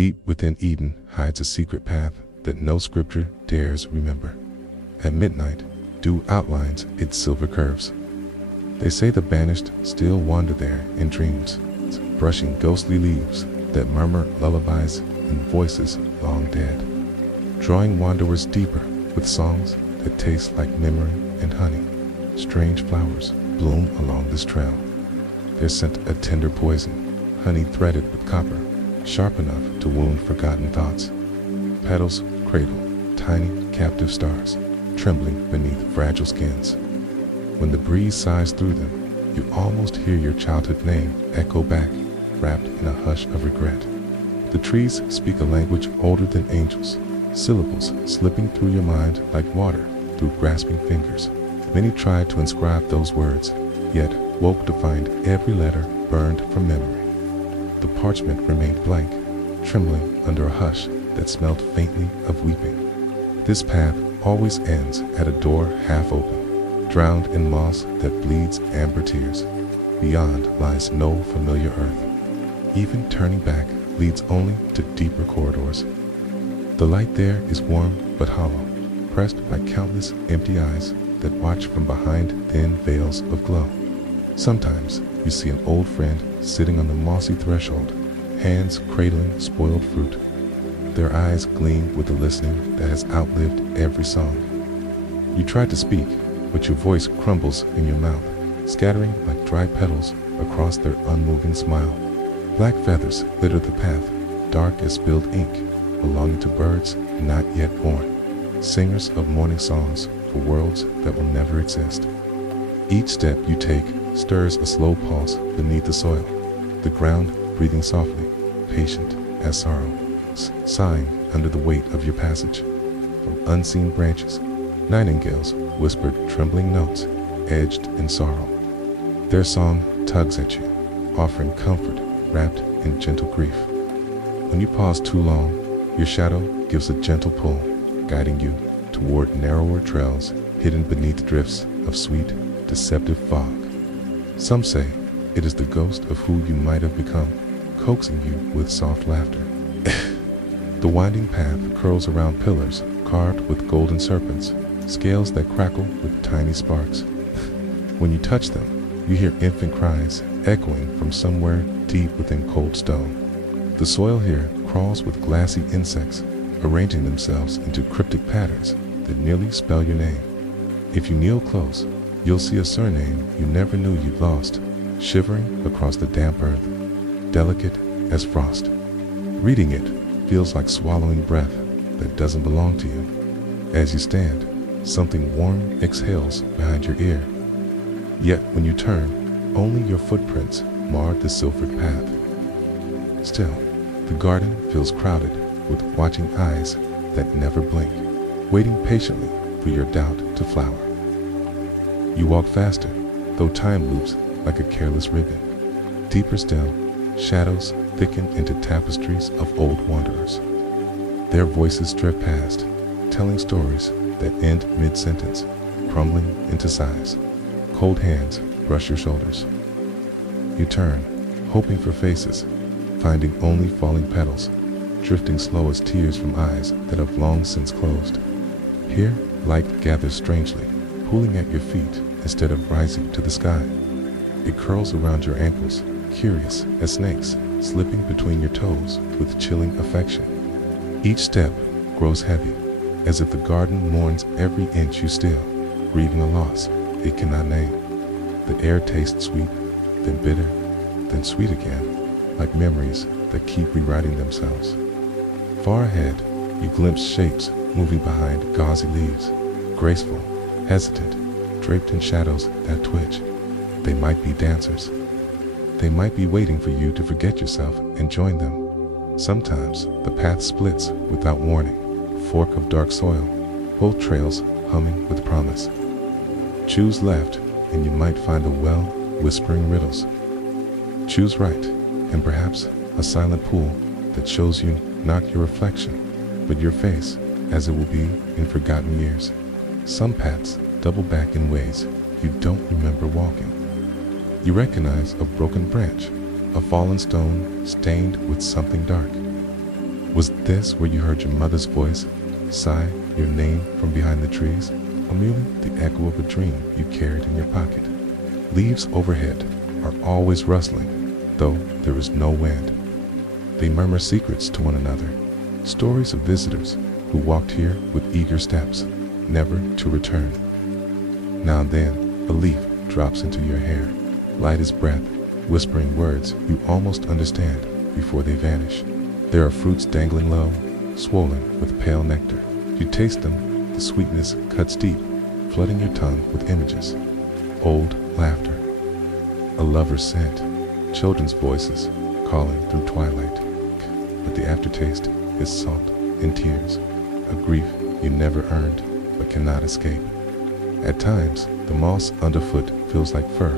Deep within Eden hides a secret path that no scripture dares remember. At midnight, dew outlines its silver curves. They say the banished still wander there in dreams, brushing ghostly leaves that murmur lullabies and voices long dead, drawing wanderers deeper with songs that taste like memory and honey. Strange flowers bloom along this trail, their scent a tender poison, honey threaded with copper, sharp enough to wound forgotten thoughts. Petals cradle tiny captive stars, trembling beneath fragile skins. When the breeze sighs through them, you almost hear your childhood name echo back, wrapped in a hush of regret. The trees speak a language older than angels, syllables slipping through your mind like water through grasping fingers. Many tried to inscribe those words, yet woke to find every letter burned from memory. The parchment remained blank, trembling under a hush that smelled faintly of weeping. This path always ends at a door half open, drowned in moss that bleeds amber tears. Beyond lies no familiar earth. Even turning back leads only to deeper corridors. The light there is warm but hollow, pressed by countless empty eyes that watch from behind thin veils of glow. Sometimes you see an old friend sitting on the mossy threshold, hands cradling spoiled fruit. Their eyes gleam with a listening that has outlived every song. You try to speak, but your voice crumbles in your mouth, scattering like dry petals across their unmoving smile. Black feathers litter the path, dark as spilled ink, belonging to birds not yet born, singers of morning songs for worlds that will never exist. Each step you take stirs a slow pulse beneath the soil, the ground breathing softly, patient as sorrow, sighing under the weight of your passage. From unseen branches, nightingales whispered trembling notes, edged in sorrow. Their song tugs at you, offering comfort wrapped in gentle grief. When you pause too long, your shadow gives a gentle pull, guiding you toward narrower trails hidden beneath drifts of sweet, deceptive fog. Some say it is the ghost of who you might have become, coaxing you with soft laughter. The winding path curls around pillars carved with golden serpents, scales that crackle with tiny sparks. When you touch them, you hear infant cries echoing from somewhere deep within cold stone. The soil here crawls with glassy insects, arranging themselves into cryptic patterns that nearly spell your name. If you kneel close, you'll see a surname you never knew you'd lost, shivering across the damp earth, delicate as frost. Reading it feels like swallowing breath that doesn't belong to you. As you stand, something warm exhales behind your ear. Yet when you turn, only your footprints mar the silvered path. Still, the garden feels crowded with watching eyes that never blink, waiting patiently for your doubt to flower. You walk faster, though time loops like a careless ribbon. Deeper still, shadows thicken into tapestries of old wanderers. Their voices drift past, telling stories that end mid-sentence, crumbling into sighs. Cold hands brush your shoulders. You turn, hoping for faces, finding only falling petals, drifting slow as tears from eyes that have long since closed. Here, light gathers strangely, pooling at your feet instead of rising to the sky. It curls around your ankles, curious as snakes, slipping between your toes with chilling affection. Each step grows heavy, as if the garden mourns every inch you steal, grieving a loss it cannot name. The air tastes sweet, then bitter, then sweet again, like memories that keep rewriting themselves. Far ahead, you glimpse shapes moving behind gauzy leaves, graceful, hesitant, draped in shadows that twitch. They might be dancers. They might be waiting for you to forget yourself and join them. Sometimes the path splits without warning, a fork of dark soil, both trails humming with promise. Choose left, and you might find a well whispering riddles. Choose right, and perhaps a silent pool that shows you not your reflection, but your face, as it will be in forgotten years. Some paths double back in ways you don't remember walking. You recognize a broken branch, a fallen stone stained with something dark. Was this where you heard your mother's voice sigh your name from behind the trees, or merely the echo of a dream you carried in your pocket? Leaves overhead are always rustling, though there is no wind. They murmur secrets to one another, stories of visitors who walked here with eager steps, never to return. Now and then, a leaf drops into your hair, light as breath, whispering words you almost understand before they vanish. There are fruits dangling low, swollen with pale nectar. You taste them, the sweetness cuts deep, flooding your tongue with images. Old laughter, a lover's scent, children's voices calling through twilight. But the aftertaste is salt and tears, a grief you never earned but cannot escape. At times, the moss underfoot feels like fur,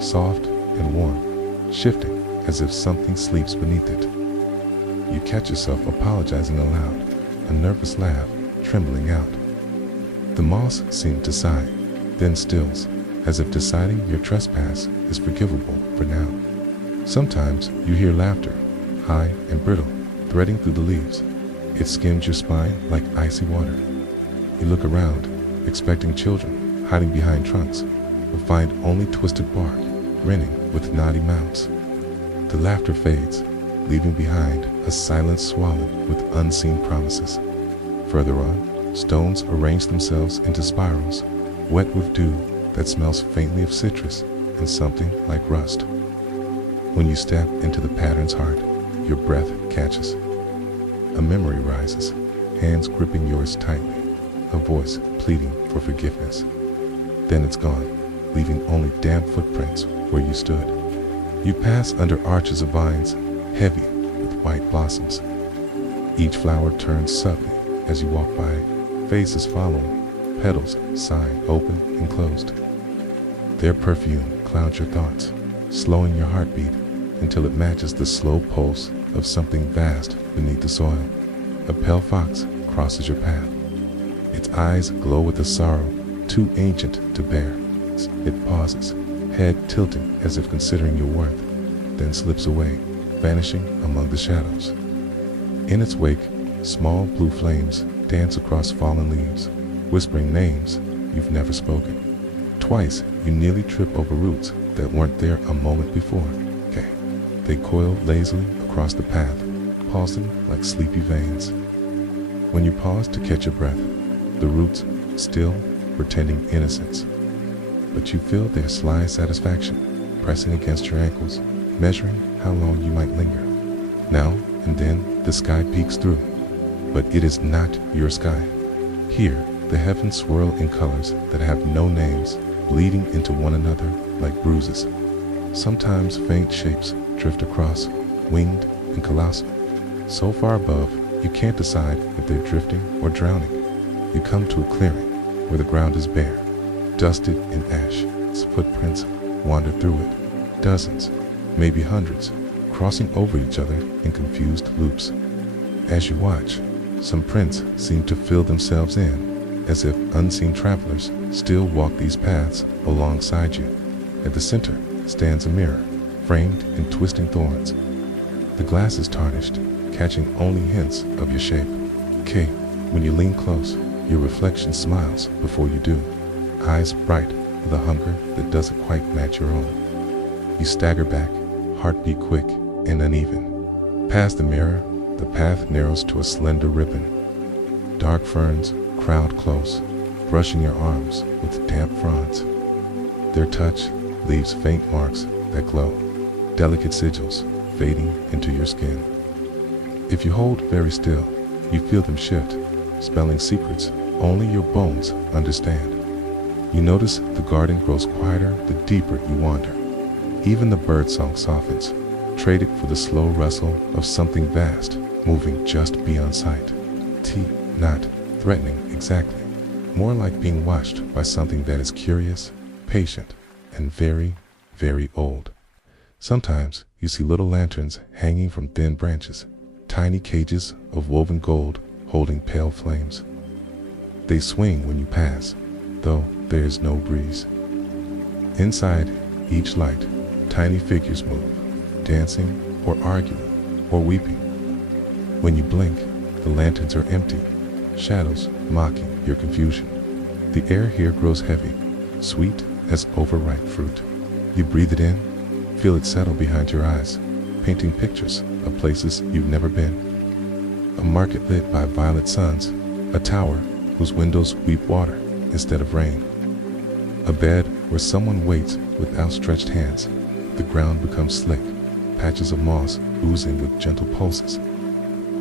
soft and warm, shifting as if something sleeps beneath it. You catch yourself apologizing aloud, a nervous laugh trembling out. The moss seems to sigh, then stills, as if deciding your trespass is forgivable for now. Sometimes you hear laughter, high and brittle, threading through the leaves. It skims your spine like icy water. You look around, expecting children hiding behind trunks, but find only twisted bark, grinning with naughty mouths. The laughter fades, leaving behind a silence swollen with unseen promises. Further on, stones arrange themselves into spirals, wet with dew that smells faintly of citrus and something like rust. When you step into the pattern's heart, your breath catches. A memory rises, hands gripping yours tightly, a voice pleading for forgiveness. Then it's gone, leaving only damp footprints where you stood. You pass under arches of vines, heavy with white blossoms. Each flower turns subtly as you walk by, faces following, petals sighing open and closed. Their perfume clouds your thoughts, slowing your heartbeat until it matches the slow pulse of something vast beneath the soil. A pale fox crosses your path. Its eyes glow with a sorrow too ancient to bear. It pauses, head tilting as if considering your worth, then slips away, vanishing among the shadows. In its wake, small blue flames dance across fallen leaves, whispering names you've never spoken. Twice, you nearly trip over roots that weren't there a moment before. They coil lazily across the path, pulsing like sleepy veins. When you pause to catch your breath, the roots still pretending innocence, but you feel their sly satisfaction pressing against your ankles, measuring how long you might linger. Now and then the sky peeks through, but it is not your sky. Here, the heavens swirl in colors that have no names, bleeding into one another like bruises. Sometimes faint shapes drift across, winged and colossal. So far above, you can't decide if they're drifting or drowning. You come to a clearing where the ground is bare, dusted in ash. Its footprints wander through it, dozens, maybe hundreds, crossing over each other in confused loops. As you watch, some prints seem to fill themselves in, as if unseen travelers still walk these paths alongside you. At the center stands a mirror, framed in twisting thorns. The glass is tarnished, catching only hints of your shape. When you lean close, your reflection smiles before you do, eyes bright with a hunger that doesn't quite match your own. You stagger back, heartbeat quick and uneven. Past the mirror, the path narrows to a slender ribbon. Dark ferns crowd close, brushing your arms with damp fronds. Their touch leaves faint marks that glow, delicate sigils fading into your skin. If you hold very still, you feel them shift, spelling secrets only your bones understand. You notice the garden grows quieter the deeper you wander. Even the birdsong softens, traded for the slow rustle of something vast moving just beyond sight. Not threatening exactly, more like being watched by something that is curious, patient, and very, very old. Sometimes you see little lanterns hanging from thin branches, tiny cages of woven gold holding pale flames. They swing when you pass, though there is no breeze. Inside each light, tiny figures move, dancing or arguing or weeping. When you blink, the lanterns are empty, shadows mocking your confusion. The air here grows heavy, sweet as overripe fruit. You breathe it in, feel it settle behind your eyes, painting pictures of places you've never been. A market lit by violet suns, a tower whose windows weep water instead of rain. A bed where someone waits with outstretched hands. The ground becomes slick, patches of moss oozing with gentle pulses.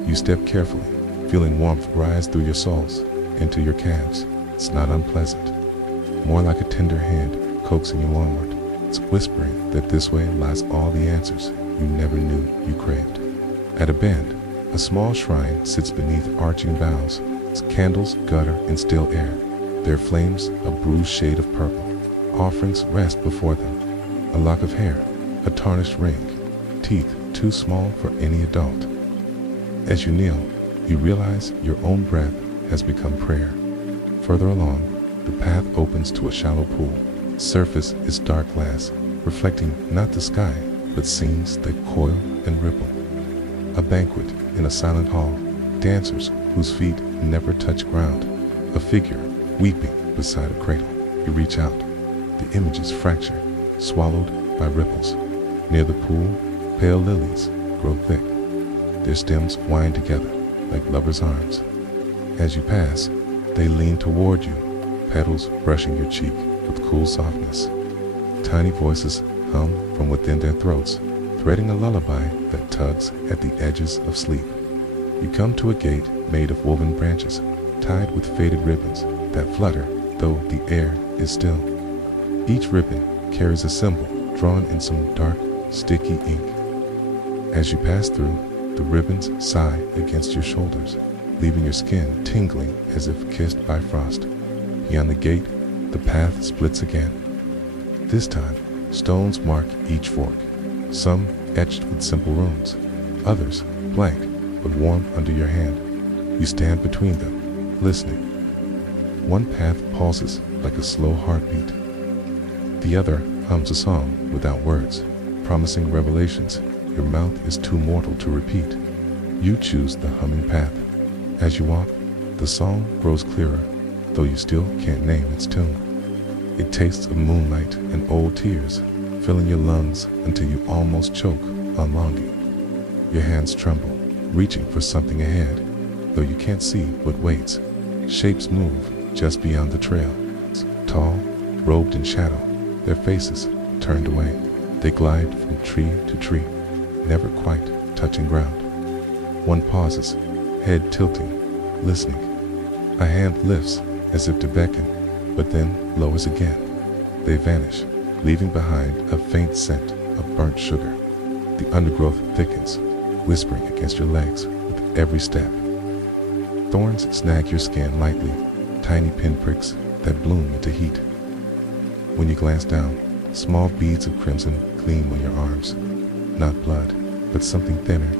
You step carefully, feeling warmth rise through your soles, into your calves. It's not unpleasant, more like a tender hand coaxing you onward. It's whispering that this way lies all the answers you never knew you craved. At a bend, a small shrine sits beneath arching boughs. Its candles gutter in still air, their flames a bruised shade of purple. Offerings rest before them, a lock of hair, a tarnished ring, teeth too small for any adult. As you kneel, you realize your own breath has become prayer. Further along, the path opens to a shallow pool. Surface is dark glass, reflecting not the sky, but scenes that coil and ripple. A banquet in a silent hall, dancers whose feet never touch ground. A figure weeping beside a cradle. You reach out. The images fracture, swallowed by ripples. Near the pool, pale lilies grow thick. Their stems wind together like lovers' arms. As you pass, they lean toward you, petals brushing your cheek with cool softness. Tiny voices hum from within their throats, threading a lullaby that tugs at the edges of sleep. You come to a gate made of woven branches, tied with faded ribbons that flutter though the air is still. Each ribbon carries a symbol drawn in some dark, sticky ink. As you pass through, the ribbons sigh against your shoulders, leaving your skin tingling as if kissed by frost. Beyond the gate, the path splits again. This time, stones mark each fork, some etched with simple runes, others blank but warm under your hand. You stand between them, listening. One path pulses like a slow heartbeat. The other hums a song without words, promising revelations your mouth is too mortal to repeat. You choose the humming path. As you walk, the song grows clearer, though you still can't name its tune. It tastes of moonlight and old tears, filling your lungs until you almost choke on longing. Your hands tremble, reaching for something ahead, though you can't see what waits. Shapes move just beyond the trail, tall, robed in shadow, their faces turned away. They glide from tree to tree, never quite touching ground. One pauses, head tilting, listening. A hand lifts as if to beckon, but then lowers again. They vanish, leaving behind a faint scent of burnt sugar. The undergrowth thickens, whispering against your legs with every step. Thorns snag your skin lightly, tiny pinpricks that bloom into heat. When you glance down, small beads of crimson gleam on your arms. Not blood, but something thinner,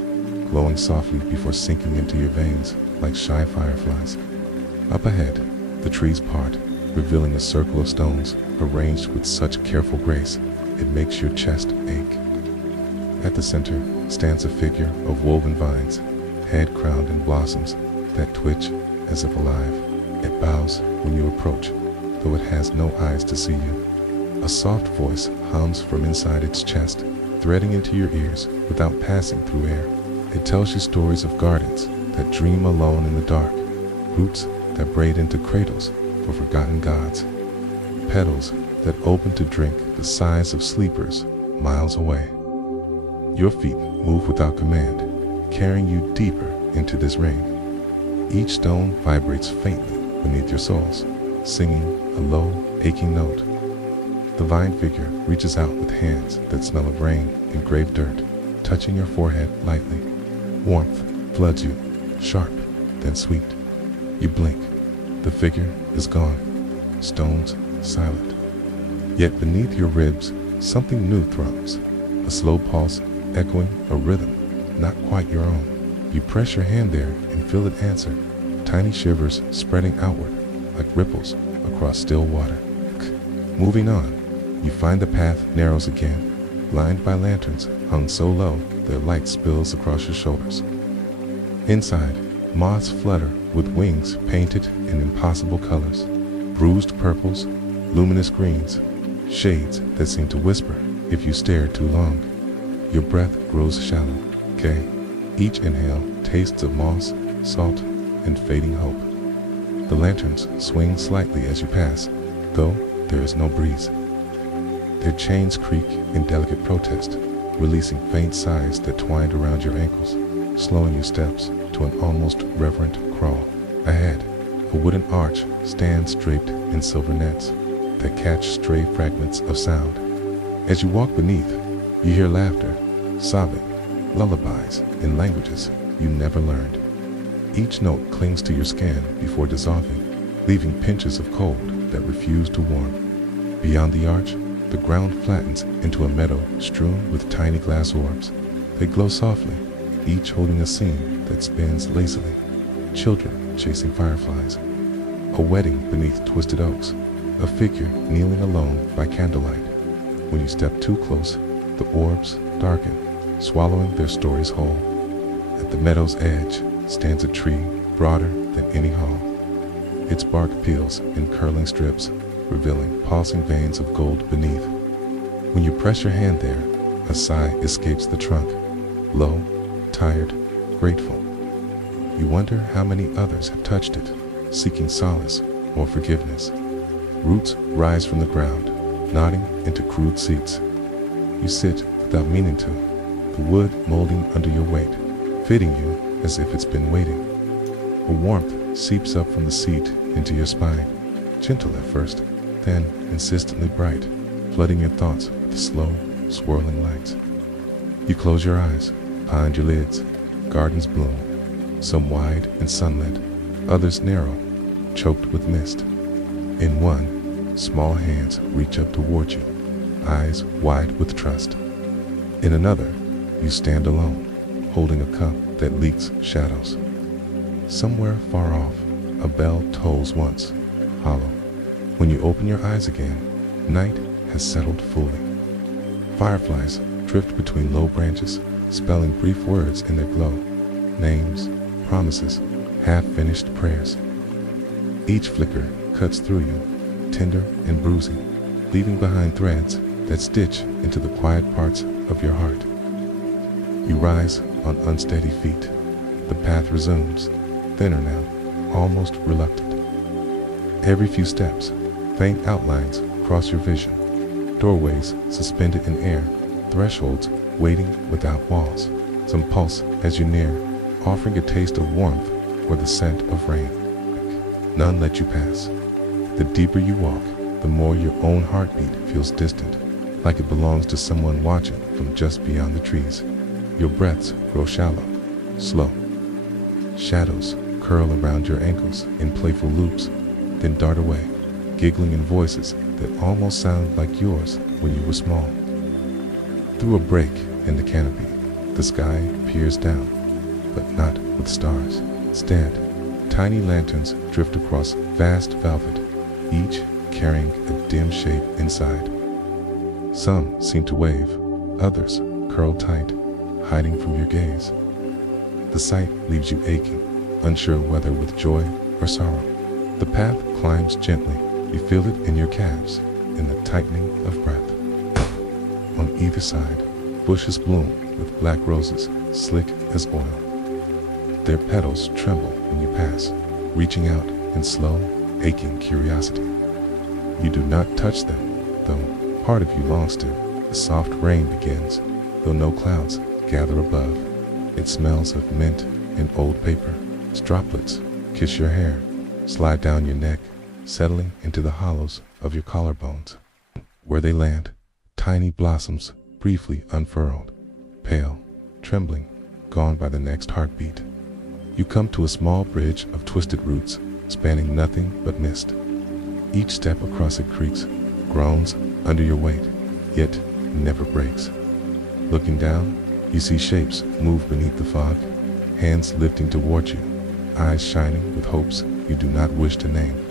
glowing softly before sinking into your veins like shy fireflies. Up ahead, the trees part, revealing a circle of stones arranged with such careful grace it makes your chest ache. At the center stands a figure of woven vines, head crowned in blossoms that twitch as if alive. It bows when you approach, though it has no eyes to see you. A soft voice hums from inside its chest, threading into your ears without passing through air. It tells you stories of gardens that dream alone in the dark, roots that braid into cradles for forgotten gods, petals that open to drink the sighs of sleepers miles away. Your feet move without command, carrying you deeper into this ring. Each stone vibrates faintly beneath your soles, singing a low, aching note. The vine figure reaches out with hands that smell of rain and grave dirt, touching your forehead lightly. Warmth floods you, sharp, then sweet. You blink. The figure is gone, stones silent. Yet beneath your ribs, something new thrums, a slow pulse echoing a rhythm not quite your own. You press your hand there and feel it answer, tiny shivers spreading outward like ripples across still water. Moving on, you find the path narrows again, lined by lanterns hung so low their light spills across your shoulders. Inside, moths flutter with wings painted in impossible colors, bruised purples, luminous greens, shades that seem to whisper if you stare too long. Your breath grows shallow, each inhale tastes of moss, salt, and fading hope. The lanterns swing slightly as you pass, though there is no breeze. Their chains creak in delicate protest, releasing faint sighs that twined around your ankles, slowing your steps to an almost reverent crawl. Ahead, a wooden arch stands draped in silver nets that catch stray fragments of sound. As you walk beneath, you hear laughter, sobbing, lullabies in languages you never learned. Each note clings to your skin before dissolving, leaving pinches of cold that refuse to warm. Beyond the arch, the ground flattens into a meadow strewn with tiny glass orbs. They glow softly, each holding a scene that spins lazily. Children chasing fireflies, a wedding beneath twisted oaks, a figure kneeling alone by candlelight. When you step too close, the orbs darken, swallowing their stories whole. At the meadow's edge stands a tree broader than any hall. Its bark peels in curling strips, revealing pulsing veins of gold beneath. When you press your hand there, a sigh escapes the trunk, low, tired, grateful. You wonder how many others have touched it, seeking solace or forgiveness. Roots rise from the ground, nodding into crude seats. You sit without meaning to, the wood molding under your weight, fitting you as if it's been waiting. A warmth seeps up from the seat into your spine, gentle at first, then insistently bright, flooding your thoughts with slow, swirling lights. You close your eyes, behind your lids, gardens bloom, some wide and sunlit, others narrow, choked with mist. In one, small hands reach up toward you, eyes wide with trust. In another, you stand alone, holding a cup that leaks shadows. Somewhere far off, a bell tolls once, hollow. When you open your eyes again, night has settled fully. Fireflies drift between low branches, spelling brief words in their glow, names, promises, half-finished prayers. Each flicker cuts through you, tender and bruising, leaving behind threads that stitch into the quiet parts of your heart. You rise on unsteady feet. The path resumes, thinner now, almost reluctant. Every few steps, faint outlines cross your vision, doorways suspended in air, thresholds waiting without walls. Some pulse as you near, offering a taste of warmth or the scent of rain. None let you pass. The deeper you walk, the more your own heartbeat feels distant, like it belongs to someone watching from just beyond the trees. Your breaths grow shallow, slow. Shadows curl around your ankles in playful loops, then dart away, giggling in voices that almost sound like yours when you were small. Through a break in the canopy, the sky peers down, but not with stars. Instead, tiny lanterns drift across vast velvet, each carrying a dim shape inside. Some seem to wave, others curl tight, hiding from your gaze. The sight leaves you aching, unsure whether with joy or sorrow. The path climbs gently. You feel it in your calves, in the tightening of breath. On either side, bushes bloom with black roses, slick as oil. Their petals tremble when you pass, reaching out in slow, aching curiosity. You do not touch them, though part of you longs to. The soft rain begins, though no clouds gather above. It smells of mint and old paper. Its droplets kiss your hair, slide down your neck, settling into the hollows of your collarbones. Where they land, tiny blossoms briefly unfurled, pale, trembling, gone by the next heartbeat. You come to a small bridge of twisted roots, spanning nothing but mist. Each step across it creaks, groans under your weight, yet never breaks. Looking down, you see shapes move beneath the fog, hands lifting toward you, eyes shining with hopes you do not wish to name.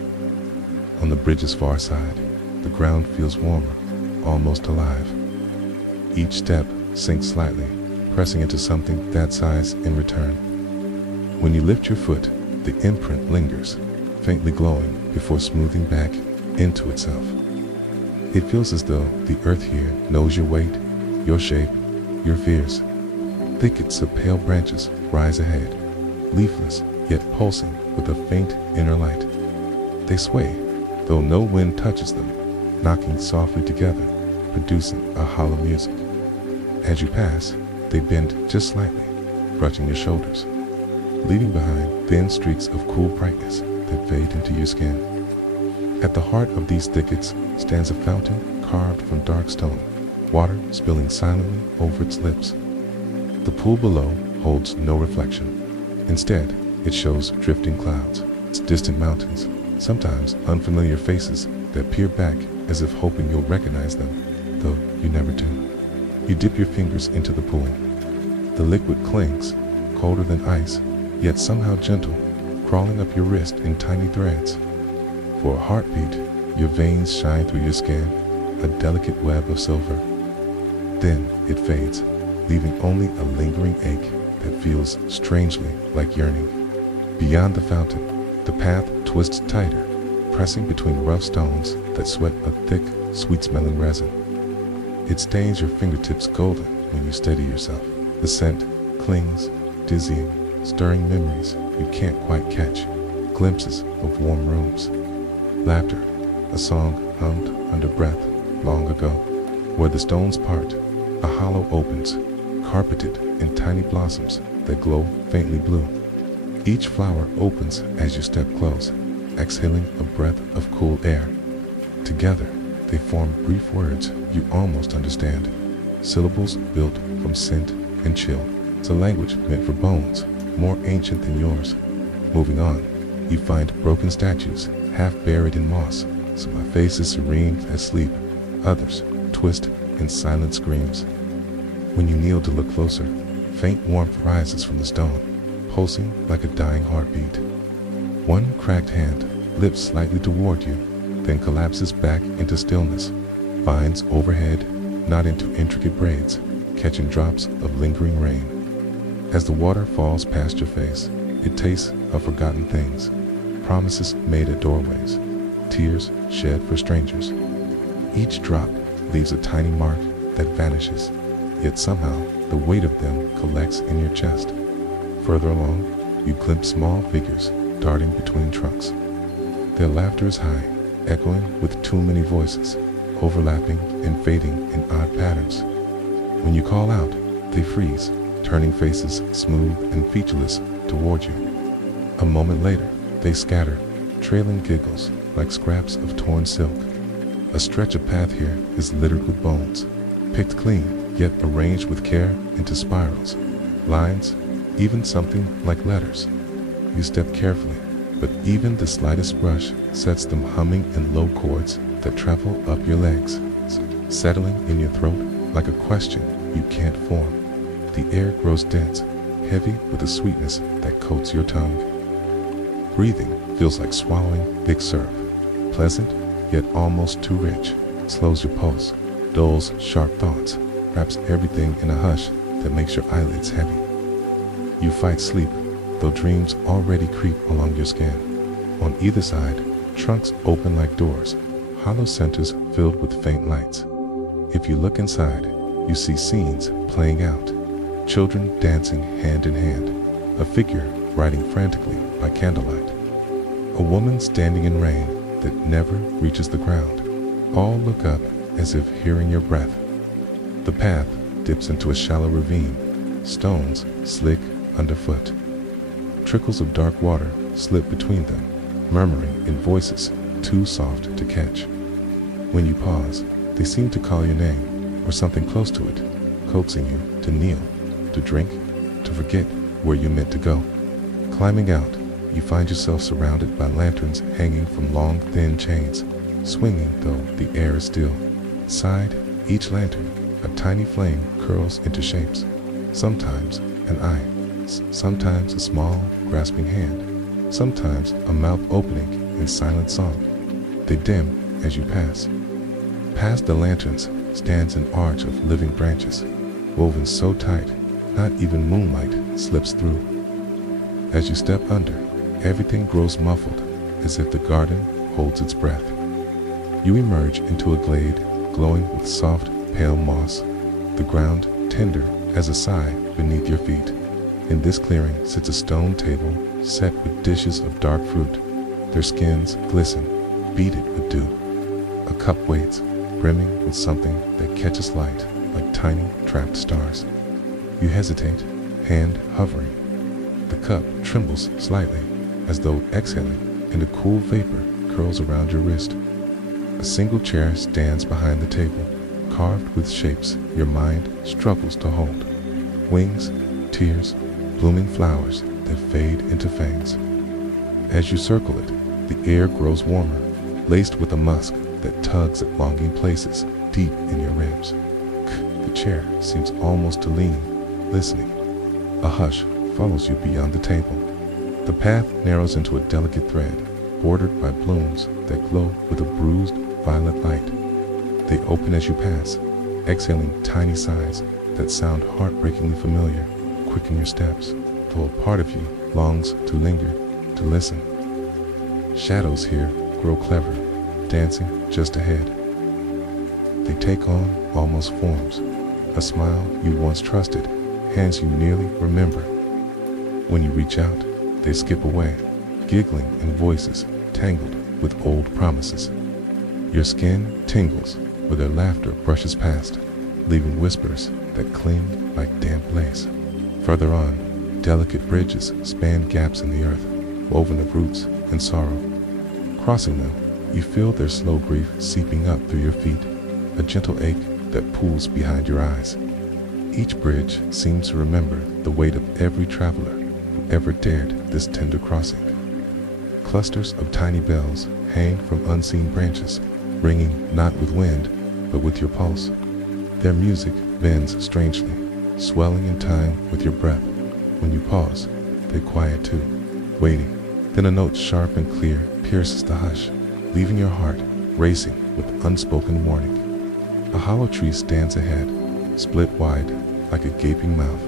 On the bridge's far side, the ground feels warmer, almost alive. Each step sinks slightly, pressing into something that size in return. When you lift your foot, the imprint lingers, faintly glowing before smoothing back into itself. It feels as though the earth here knows your weight, your shape, your fears. Thickets of pale branches rise ahead, leafless yet pulsing with a faint inner light. They sway, though no wind touches them, knocking softly together, producing a hollow music. As you pass, they bend just slightly, brushing your shoulders, leaving behind thin streaks of cool brightness that fade into your skin. At the heart of these thickets stands a fountain carved from dark stone, water spilling silently over its lips. The pool below holds no reflection. Instead, it shows drifting clouds, distant mountains, sometimes unfamiliar faces that peer back as if hoping you'll recognize them, though you never do. You dip your fingers into the pool. The liquid clings, colder than ice, yet somehow gentle, crawling up your wrist in tiny threads. For a heartbeat, your veins shine through your skin, a delicate web of silver. Then it fades, leaving only a lingering ache that feels strangely like yearning. Beyond the fountain, the path twists tighter, pressing between rough stones that sweat a thick, sweet-smelling resin. It stains your fingertips golden when you steady yourself. The scent clings, dizzying, stirring memories you can't quite catch, glimpses of warm rooms. Laughter, a song hummed under breath long ago. Where the stones part, a hollow opens, carpeted in tiny blossoms that glow faintly blue. Each flower opens as you step close, exhaling a breath of cool air. Together, they form brief words you almost understand, syllables built from scent and chill. It's a language meant for bones, more ancient than yours. Moving on, you find broken statues, half buried in moss, some are faces serene as sleep, others twist in silent screams. When you kneel to look closer, faint warmth rises from the stone, pulsing like a dying heartbeat. One cracked hand lifts slightly toward you, then collapses back into stillness, vines overhead knot into intricate braids, catching drops of lingering rain. As the water falls past your face, it tastes of forgotten things, promises made at doorways, tears shed for strangers. Each drop leaves a tiny mark that vanishes, yet somehow the weight of them collects in your chest. Further along, you glimpse small figures darting between trunks. Their laughter is high, echoing with too many voices, overlapping and fading in odd patterns. When you call out, they freeze, turning faces smooth and featureless toward you. A moment later, they scatter, trailing giggles like scraps of torn silk. A stretch of path here is littered with bones, picked clean, yet arranged with care into spirals, lines, even something like letters. You step carefully, but even the slightest brush sets them humming in low chords that travel up your legs, settling in your throat like a question you can't form. The air grows dense, heavy with a sweetness that coats your tongue. Breathing feels like swallowing thick syrup, pleasant yet almost too rich, slows your pulse, dulls sharp thoughts, wraps everything in a hush that makes your eyelids heavy. You fight sleep, though dreams already creep along your skin. On either side, trunks open like doors, hollow centers filled with faint lights. If you look inside, you see scenes playing out, children dancing hand in hand, a figure riding frantically by candlelight, a woman standing in rain that never reaches the ground. All look up as if hearing your breath. The path dips into a shallow ravine, stones slick underfoot. Trickles of dark water slip between them, murmuring in voices too soft to catch. When you pause, they seem to call your name, or something close to it, coaxing you to kneel, to drink, to forget where you meant to go. Climbing out, you find yourself surrounded by lanterns hanging from long, thin chains, swinging though the air is still. Inside each lantern, a tiny flame curls into shapes, sometimes an eye, sometimes a small, grasping hand, sometimes a mouth opening in silent song. They dim as you pass. Past the lanterns stands an arch of living branches, woven so tight, not even moonlight slips through. As you step under, everything grows muffled, as if the garden holds its breath. You emerge into a glade glowing with soft, pale moss, the ground tender as a sigh beneath your feet. In this clearing sits a stone table set with dishes of dark fruit. Their skins glisten, beaded with dew. A cup waits, brimming with something that catches light like tiny trapped stars. You hesitate, hand hovering. The cup trembles slightly, as though exhaling, and a cool vapor curls around your wrist. A single chair stands behind the table, carved with shapes your mind struggles to hold. Wings, tears, blooming flowers that fade into fangs. As you circle it, the air grows warmer, laced with a musk that tugs at longing places deep in your ribs. The chair seems almost to lean, listening. A hush follows you beyond the table. The path narrows into a delicate thread, bordered by blooms that glow with a bruised violet light. They open as you pass, exhaling tiny sighs that sound heartbreakingly familiar, quicken your steps, though a part of you longs to linger, to listen. Shadows here grow clever, dancing just ahead. They take on almost forms. A smile you once trusted, hands you nearly remember. When you reach out, they skip away, giggling in voices tangled with old promises. Your skin tingles where their laughter brushes past, leaving whispers that cling like damp lace. Further on, delicate bridges span gaps in the earth, woven of roots and sorrow. Crossing them, you feel their slow grief seeping up through your feet, a gentle ache that pools behind your eyes. Each bridge seems to remember the weight of every traveler who ever dared this tender crossing. Clusters of tiny bells hang from unseen branches, ringing not with wind, but with your pulse. Their music bends strangely, swelling in time with your breath. When you pause, they quiet too, waiting. Then a note sharp and clear pierces the hush, leaving your heart racing with unspoken warning. A hollow tree stands ahead, split wide like a gaping mouth.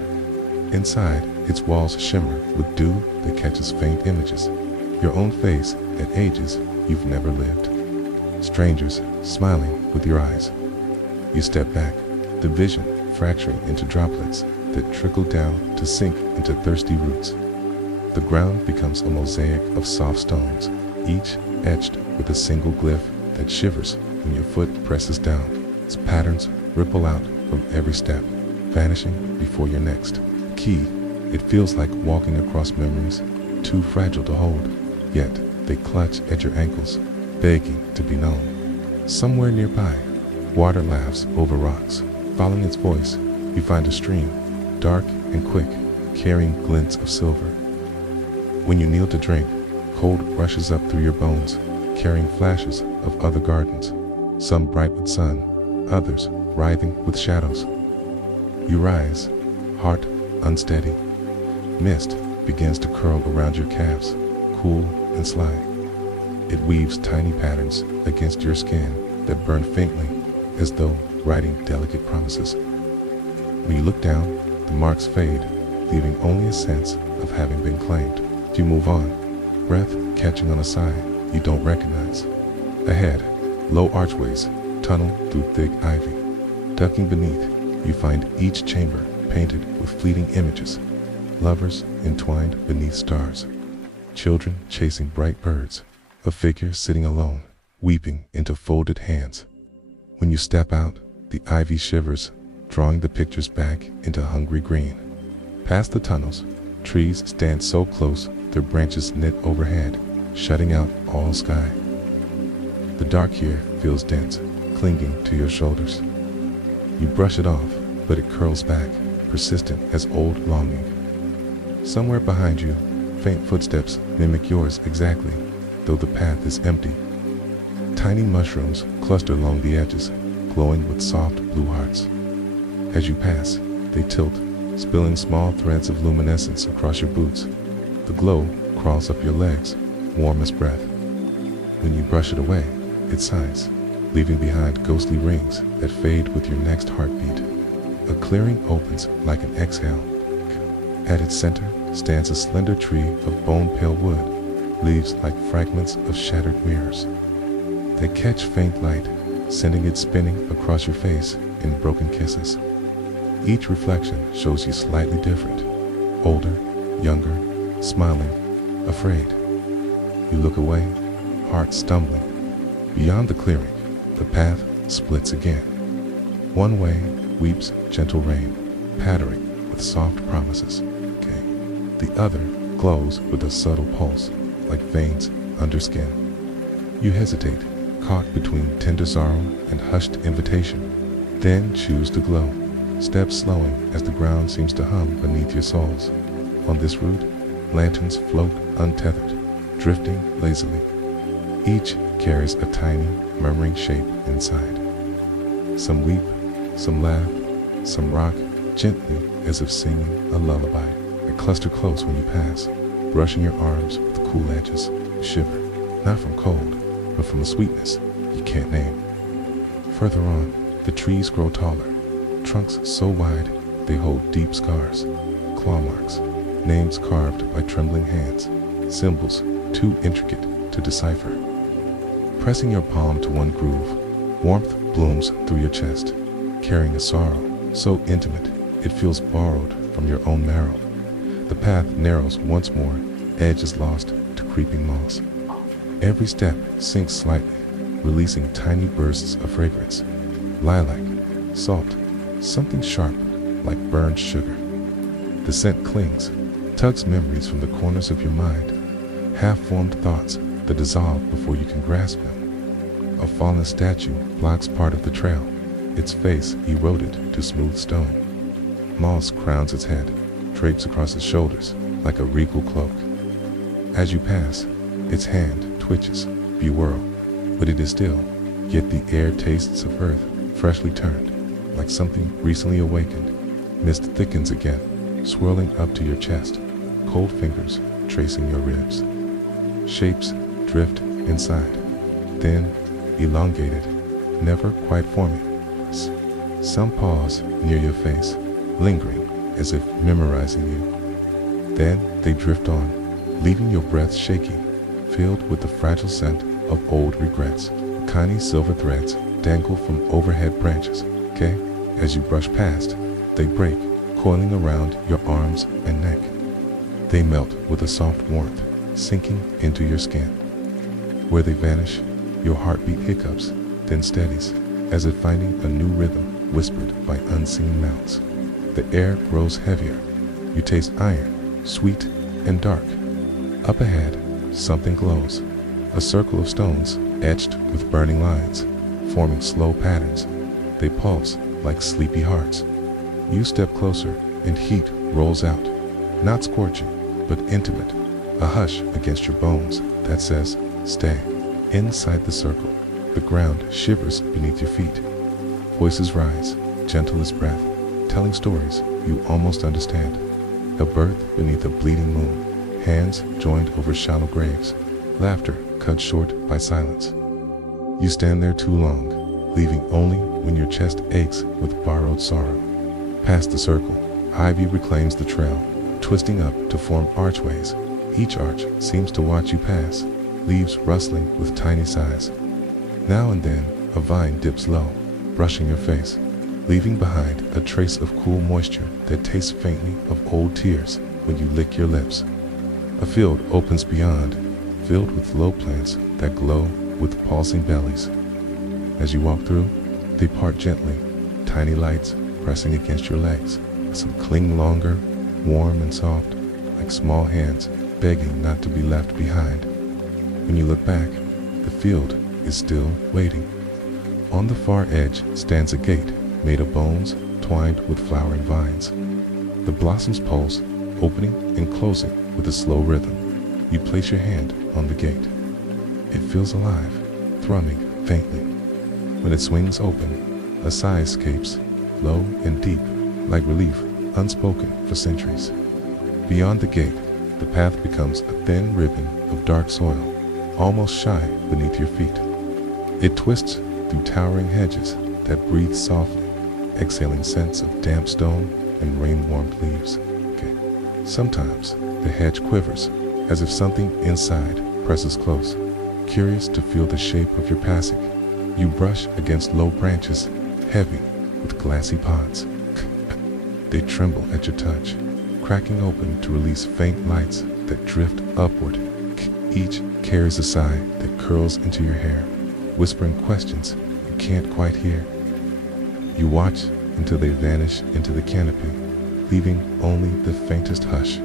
Inside, its walls shimmer with dew that catches faint images, your own face at ages you've never lived. Strangers smiling with your eyes. You step back, the vision fracturing into droplets that trickle down to sink into thirsty roots. The ground becomes a mosaic of soft stones, each etched with a single glyph that shivers when your foot presses down. Its patterns ripple out from every step, vanishing before your next. Key, it feels like walking across memories, too fragile to hold, yet they clutch at your ankles, begging to be known. Somewhere nearby, water laughs over rocks. Following its voice, you find a stream, dark and quick, carrying glints of silver. When you kneel to drink, cold rushes up through your bones, carrying flashes of other gardens, some bright with sun, others writhing with shadows. You rise, heart unsteady. Mist begins to curl around your calves, cool and sly. It weaves tiny patterns against your skin that burn faintly, as though writing delicate promises. When you look down, the marks fade, leaving only a sense of having been claimed. You move on, breath catching on a sigh you don't recognize. Ahead, low archways tunnel through thick ivy. Ducking beneath, you find each chamber painted with fleeting images. Lovers entwined beneath stars. Children chasing bright birds. A figure sitting alone, weeping into folded hands. When you step out, the ivy shivers, drawing the pictures back into hungry green. Past the tunnels, trees stand so close their branches knit overhead, shutting out all sky. The dark here feels dense, clinging to your shoulders. You brush it off, but it curls back, persistent as old longing. Somewhere behind you, faint footsteps mimic yours exactly, though the path is empty. Tiny mushrooms cluster along the edges, glowing with soft blue hearts. As you pass, they tilt, spilling small threads of luminescence across your boots. The glow crawls up your legs, warm as breath. When you brush it away, it sighs, leaving behind ghostly rings that fade with your next heartbeat. A clearing opens like an exhale. At its center, stands a slender tree of bone-pale wood, leaves like fragments of shattered mirrors. They catch faint light, sending it spinning across your face in broken kisses. Each reflection shows you slightly different, older, younger, smiling, afraid. You look away, heart stumbling. Beyond the clearing, the path splits again. One way weeps gentle rain, pattering with soft promises. The other glows with a subtle pulse, like veins under skin. You hesitate, caught between tender sorrow and hushed invitation, then choose to glow, steps slowing as the ground seems to hum beneath your soles. On this route, lanterns float untethered, drifting lazily. Each carries a tiny, murmuring shape inside. Some weep, some laugh, some rock gently as if singing a lullaby. They cluster close when you pass, brushing your arms with cool edges. You shiver, not from cold, but from a sweetness you can't name. Further on, the trees grow taller, trunks so wide they hold deep scars, claw marks, names carved by trembling hands, symbols too intricate to decipher. Pressing your palm to one groove, warmth blooms through your chest, carrying a sorrow so intimate it feels borrowed from your own marrow. The path narrows once more, edge is lost to creeping moss. Every step sinks slightly, releasing tiny bursts of fragrance. Lilac, salt, something sharp, like burned sugar. The scent clings, tugs memories from the corners of your mind, half-formed thoughts that dissolve before you can grasp them. A fallen statue blocks part of the trail, its face eroded to smooth stone. Moss crowns its head, drapes across its shoulders like a regal cloak. As you pass, its hand twitches, bewhirl, but it is still, yet the air tastes of earth freshly turned, like something recently awakened. Mist thickens again, swirling up to your chest, cold fingers tracing your ribs. Shapes drift inside, thin, elongated, never quite forming. Some pause near your face, lingering as if memorizing you. Then they drift on, leaving your breath shaky, filled with the fragile scent of old regrets. Tiny silver threads dangle from overhead branches, As you brush past, they break, coiling around your arms and neck. They melt with a soft warmth, sinking into your skin. Where they vanish, your heartbeat hiccups, then steadies, as if finding a new rhythm whispered by unseen mouths. The air grows heavier. You taste iron, sweet and dark. Up ahead, something glows. A circle of stones etched with burning lines, forming slow patterns. They pulse like sleepy hearts. You step closer and heat rolls out, not scorching, but intimate, a hush against your bones that says, stay. Inside the circle, the ground shivers beneath your feet. Voices rise, gentle as breath, telling stories you almost understand. A birth beneath a bleeding moon, hands joined over shallow graves, laughter cut short by silence. You stand there too long, leaving only when your chest aches with borrowed sorrow. Past the circle, ivy reclaims the trail, twisting up to form archways. Each arch seems to watch you pass, leaves rustling with tiny sighs. Now and then, a vine dips low, brushing your face, leaving behind a trace of cool moisture that tastes faintly of old tears when you lick your lips. A field opens beyond, filled with low plants that glow with pulsing bellies. As you walk through, they part gently, tiny lights pressing against your legs. Some cling longer, warm and soft, like small hands begging not to be left behind. When you look back, the field is still waiting. On the far edge stands a gate made of bones twined with flowering vines. The blossoms pulse, opening and closing with a slow rhythm. You place your hand on the gate. It feels alive, thrumming faintly. When it swings open, a sigh escapes, low and deep, like relief unspoken for centuries. Beyond the gate, the path becomes a thin ribbon of dark soil, almost shy beneath your feet. It twists through towering hedges that breathe softly, exhaling scents of damp stone and rain-warmed leaves. Sometimes the hedge quivers, as if something inside presses close, curious to feel the shape of your passing. You brush against low branches, heavy with glassy pods. They tremble at your touch, cracking open to release faint lights that drift upward. Each carries a sigh that curls into your hair, whispering questions you can't quite hear. You watch until they vanish into the canopy, leaving only the faintest hush.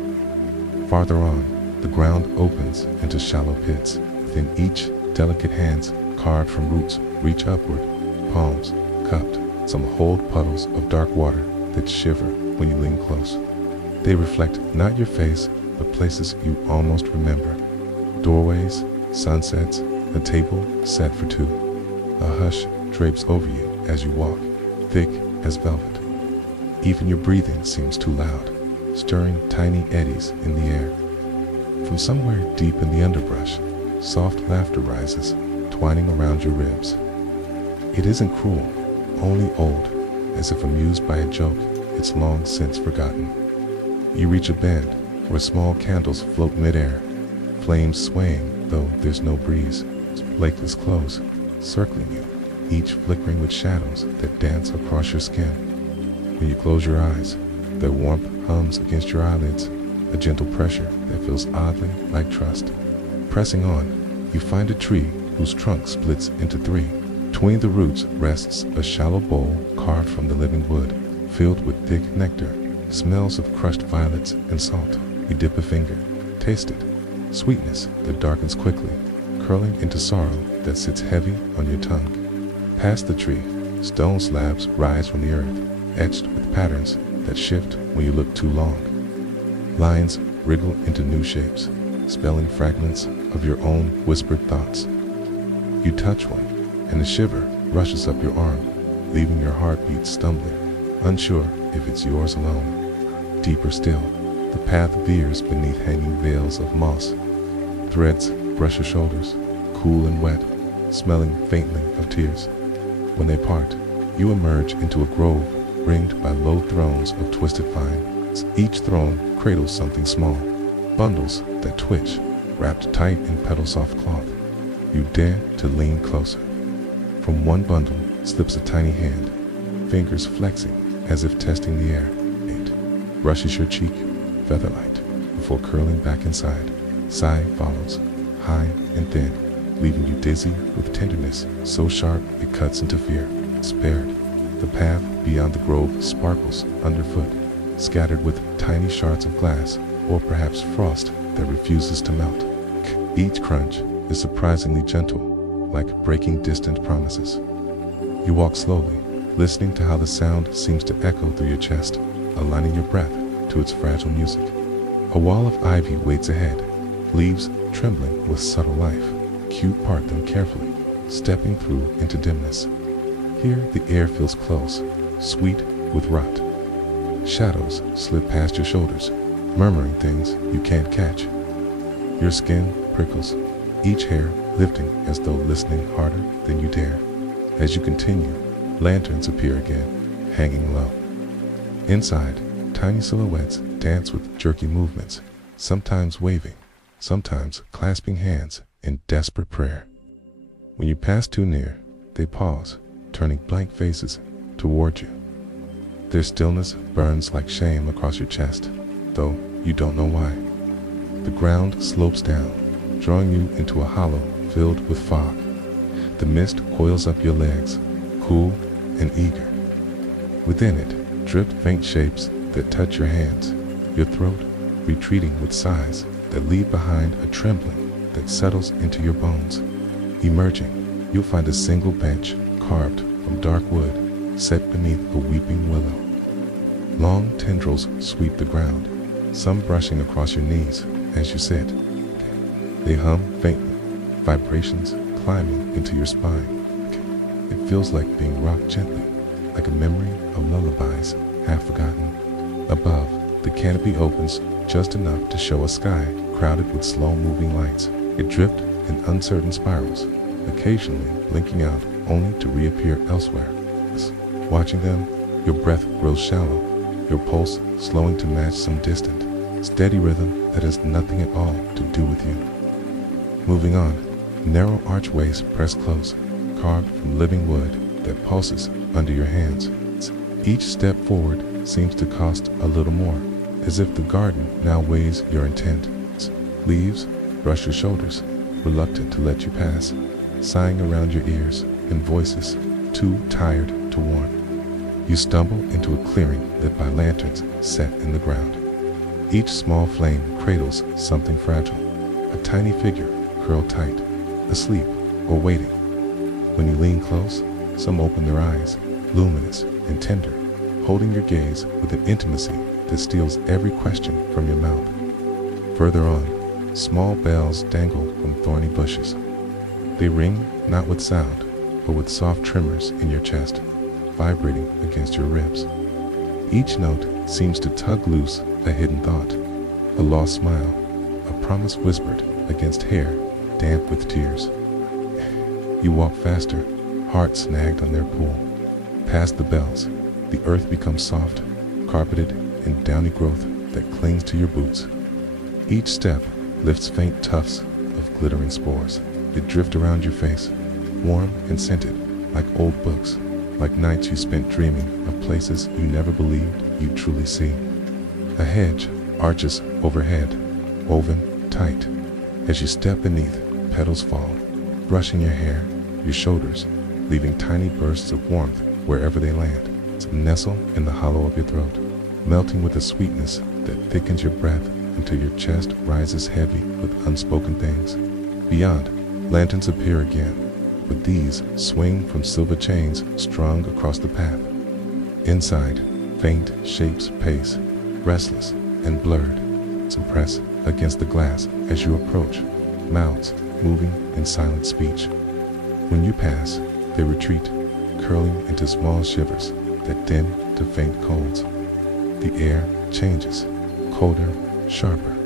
Farther on, the ground opens into shallow pits. Within each, delicate hands carved from roots reach upward, palms cupped. Some hold puddles of dark water that shiver when you lean close. They reflect not your face, but places you almost remember. Doorways, sunsets, a table set for two. A hush drapes over you as you walk, thick as velvet. Even your breathing seems too loud, stirring tiny eddies in the air. From somewhere deep in the underbrush, soft laughter rises, twining around your ribs. It isn't cruel, only old, as if amused by a joke it's long since forgotten. You reach a bend where small candles float midair, flames swaying though there's no breeze, legless clothes circling you, each flickering with shadows that dance across your skin. When you close your eyes, their warmth hums against your eyelids, a gentle pressure that feels oddly like trust. Pressing on, you find a tree whose trunk splits into three. Between the roots rests a shallow bowl carved from the living wood, filled with thick nectar, smells of crushed violets and salt. You dip a finger, taste it, sweetness that darkens quickly, curling into sorrow that sits heavy on your tongue. Past the tree, stone slabs rise from the earth, etched with patterns that shift when you look too long. Lines wriggle into new shapes, spelling fragments of your own whispered thoughts. You touch one, and a shiver rushes up your arm, leaving your heartbeat stumbling, unsure if it's yours alone. Deeper still, the path veers beneath hanging veils of moss. Threads brush your shoulders, cool and wet, smelling faintly of tears. When they part, you emerge into a grove ringed by low thrones of twisted vines. Each throne cradles something small, bundles that twitch, wrapped tight in petal-soft cloth. You dare to lean closer. From one bundle slips a tiny hand, fingers flexing as if testing the air. It brushes your cheek, feather-light, before curling back inside. Sigh follows, high and thin, leaving you dizzy with tenderness so sharp it cuts into fear. Spared, the path beyond the grove sparkles underfoot, scattered with tiny shards of glass, or perhaps frost that refuses to melt. Each crunch is surprisingly gentle, like breaking distant promises. You walk slowly, listening to how the sound seems to echo through your chest, aligning your breath to its fragile music. A wall of ivy waits ahead, leaves trembling with subtle life. You part them carefully, stepping through into dimness. Here the air feels close, sweet with rot. Shadows slip past your shoulders, murmuring things you can't catch. Your skin prickles, each hair lifting as though listening harder than you dare. As you continue, lanterns appear again, hanging low. Inside, tiny silhouettes dance with jerky movements, sometimes waving, sometimes clasping hands in desperate prayer. When you pass too near, they pause, turning blank faces toward you. Their stillness burns like shame across your chest, though you don't know why. The ground slopes down, drawing you into a hollow filled with fog. The mist coils up your legs, cool and eager. Within it drift faint shapes that touch your hands, your throat retreating with sighs that leave behind a trembling that settles into your bones. Emerging, you'll find a single bench carved from dark wood set beneath a weeping willow. Long tendrils sweep the ground, some brushing across your knees as you sit. They hum faintly, vibrations climbing into your spine. It feels like being rocked gently, like a memory of lullabies half forgotten. Above, the canopy opens just enough to show a sky crowded with slow-moving lights. It drift in uncertain spirals, occasionally blinking out only to reappear elsewhere. Watching them, your breath grows shallow, your pulse slowing to match some distant, steady rhythm that has nothing at all to do with you. Moving on, narrow archways press close, carved from living wood that pulses under your hands. Each step forward seems to cost a little more, as if the garden now weighs your intent. Leaves brush your shoulders, reluctant to let you pass, sighing around your ears and voices too tired to warn. You stumble into a clearing lit by lanterns set in the ground. Each small flame cradles something fragile, a tiny figure curled tight, asleep or waiting. When you lean close, some open their eyes, luminous and tender, holding your gaze with an intimacy that steals every question from your mouth. Further on, small bells dangle from thorny bushes. They ring not with sound, but with soft tremors in your chest, vibrating against your ribs. Each note seems to tug loose a hidden thought, a lost smile, a promise whispered against hair damp with tears. You walk faster, heart snagged on their pull. Past the bells, the earth becomes soft, carpeted in downy growth that clings to your boots. Each step lifts faint tufts of glittering spores. They drift around your face, warm and scented, like old books, like nights you spent dreaming of places you never believed you'd truly see. A hedge arches overhead, woven tight. As you step beneath, petals fall, brushing your hair, your shoulders, leaving tiny bursts of warmth wherever they land. Some nestle in the hollow of your throat, melting with a sweetness that thickens your breath until your chest rises heavy with unspoken things. Beyond, lanterns appear again, but these swing from silver chains strung across the path. Inside, faint shapes pace, restless and blurred. Some press against the glass as you approach, mouths moving in silent speech. When you pass, they retreat, curling into small shivers that dim to faint colds. The air changes, colder, sharper.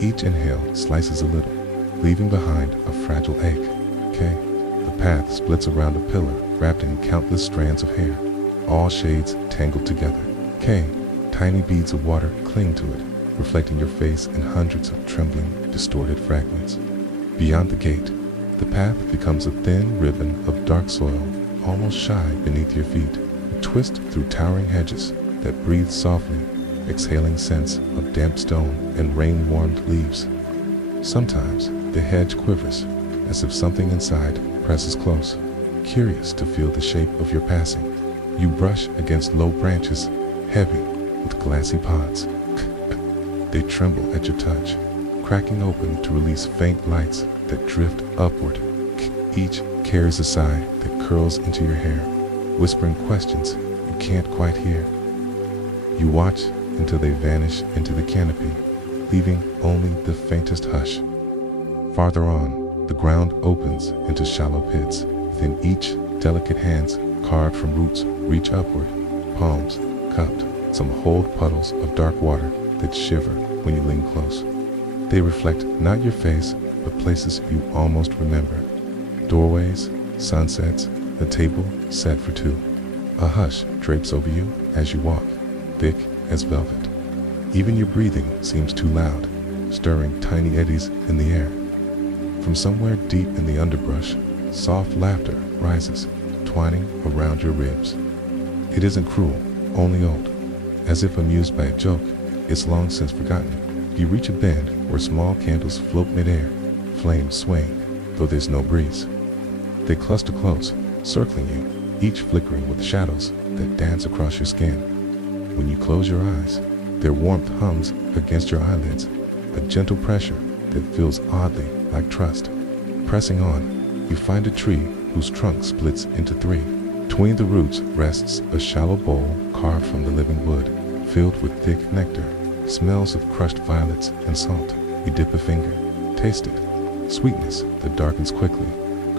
Each inhale slices a little, leaving behind a fragile ache. The path splits around a pillar wrapped in countless strands of hair, all shades tangled together. Tiny beads of water cling to it, reflecting your face in hundreds of trembling, distorted fragments. Beyond the gate, the path becomes a thin ribbon of dark soil, almost shy beneath your feet. You twist through towering hedges that breathe softly, exhaling scents of damp stone and rain-warmed leaves. Sometimes the hedge quivers, as if something inside presses close, curious to feel the shape of your passing. You brush against low branches, heavy with glassy pods. They tremble at your touch, cracking open to release faint lights that drift upward. Each carries a sigh that curls into your hair, whispering questions you can't quite hear. You watch until they vanish into the canopy, leaving only the faintest hush. Farther on, the ground opens into shallow pits. Within each, delicate hands carved from roots reach upward, palms cupped. Some hold puddles of dark water that shiver when you lean close. They reflect not your face, but places you almost remember. Doorways, sunsets, a table set for two. A hush drapes over you as you walk, thick as velvet. Even your breathing seems too loud, stirring tiny eddies in the air. From somewhere deep in the underbrush, soft laughter rises, twining around your ribs. It isn't cruel, only old. As if amused by a joke, it's long since forgotten. You reach a bend where small candles float midair, flames swaying, though there's no breeze. They cluster close, circling you, each flickering with shadows that dance across your skin. When you close your eyes, their warmth hums against your eyelids, a gentle pressure that feels oddly like trust. Pressing on, you find a tree whose trunk splits into three. Between the roots rests a shallow bowl carved from the living wood, filled with thick nectar, smells of crushed violets and salt. You dip a finger, taste it, sweetness that darkens quickly,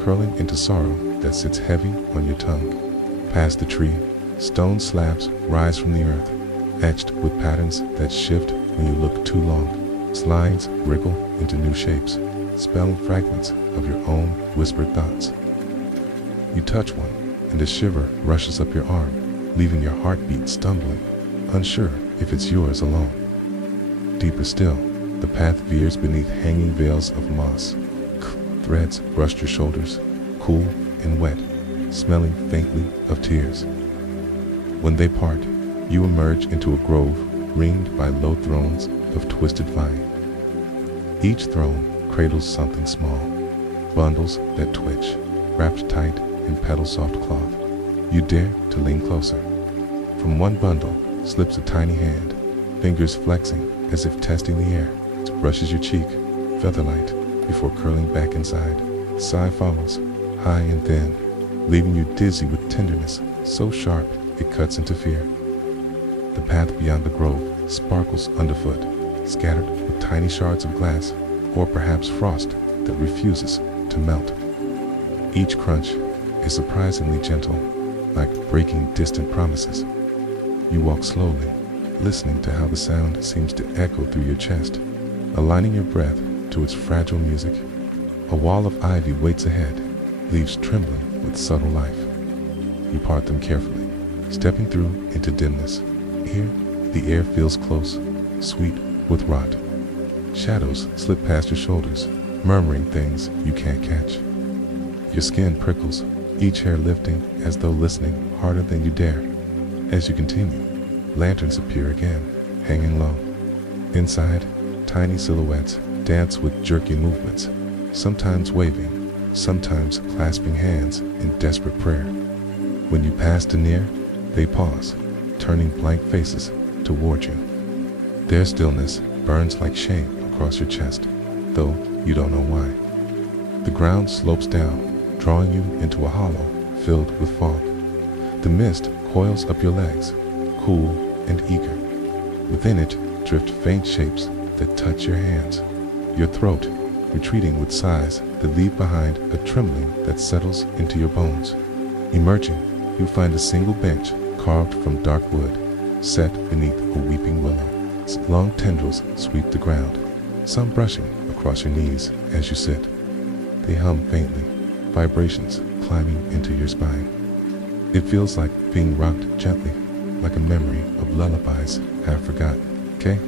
curling into sorrow that sits heavy on your tongue. Past the tree, stone slabs rise from the earth, etched with patterns that shift when you look too long. Slides wriggle into new shapes, spelling fragments of your own whispered thoughts. You touch one, and a shiver rushes up your arm, leaving your heartbeat stumbling, unsure if it's yours alone. Deeper still, the path veers beneath hanging veils of moss. Threads brushed your shoulders, cool and wet, smelling faintly of tears. When they part, you emerge into a grove ringed by low thrones of twisted vine. Each throne cradles something small, bundles that twitch, wrapped tight in petal-soft cloth. You dare to lean closer. From one bundle slips a tiny hand, fingers flexing as if testing the air. It brushes your cheek, feather-light, before curling back inside. Sigh follows, high and thin, leaving you dizzy with tenderness so sharp it cuts into fear. The path beyond the grove sparkles underfoot, scattered with tiny shards of glass, or perhaps frost that refuses to melt. Each crunch is surprisingly gentle, like breaking distant promises. You walk slowly, listening to how the sound seems to echo through your chest, aligning your breath to its fragile music. A wall of ivy waits ahead, leaves trembling with subtle life. You part them carefully, stepping through into dimness. Here, the air feels close, sweet with rot. Shadows slip past your shoulders, murmuring things you can't catch. Your skin prickles, each hair lifting as though listening harder than you dare. As you continue, lanterns appear again, hanging low. Inside, tiny silhouettes dance with jerky movements, sometimes waving, sometimes clasping hands in desperate prayer. When you pass to near, they pause, turning blank faces toward you. Their stillness burns like shame across your chest, though you don't know why. The ground slopes down, drawing you into a hollow filled with fog. The mist coils up your legs, cool and eager. Within it drift faint shapes that touch your hands, your throat retreating with sighs that leave behind a trembling that settles into your bones. Emerging, you find a single bench carved from dark wood, set beneath a weeping willow. Its long tendrils sweep the ground, some brushing across your knees as you sit. They hum faintly, vibrations climbing into your spine. It feels like being rocked gently, like a memory of lullabies half forgotten. Okay?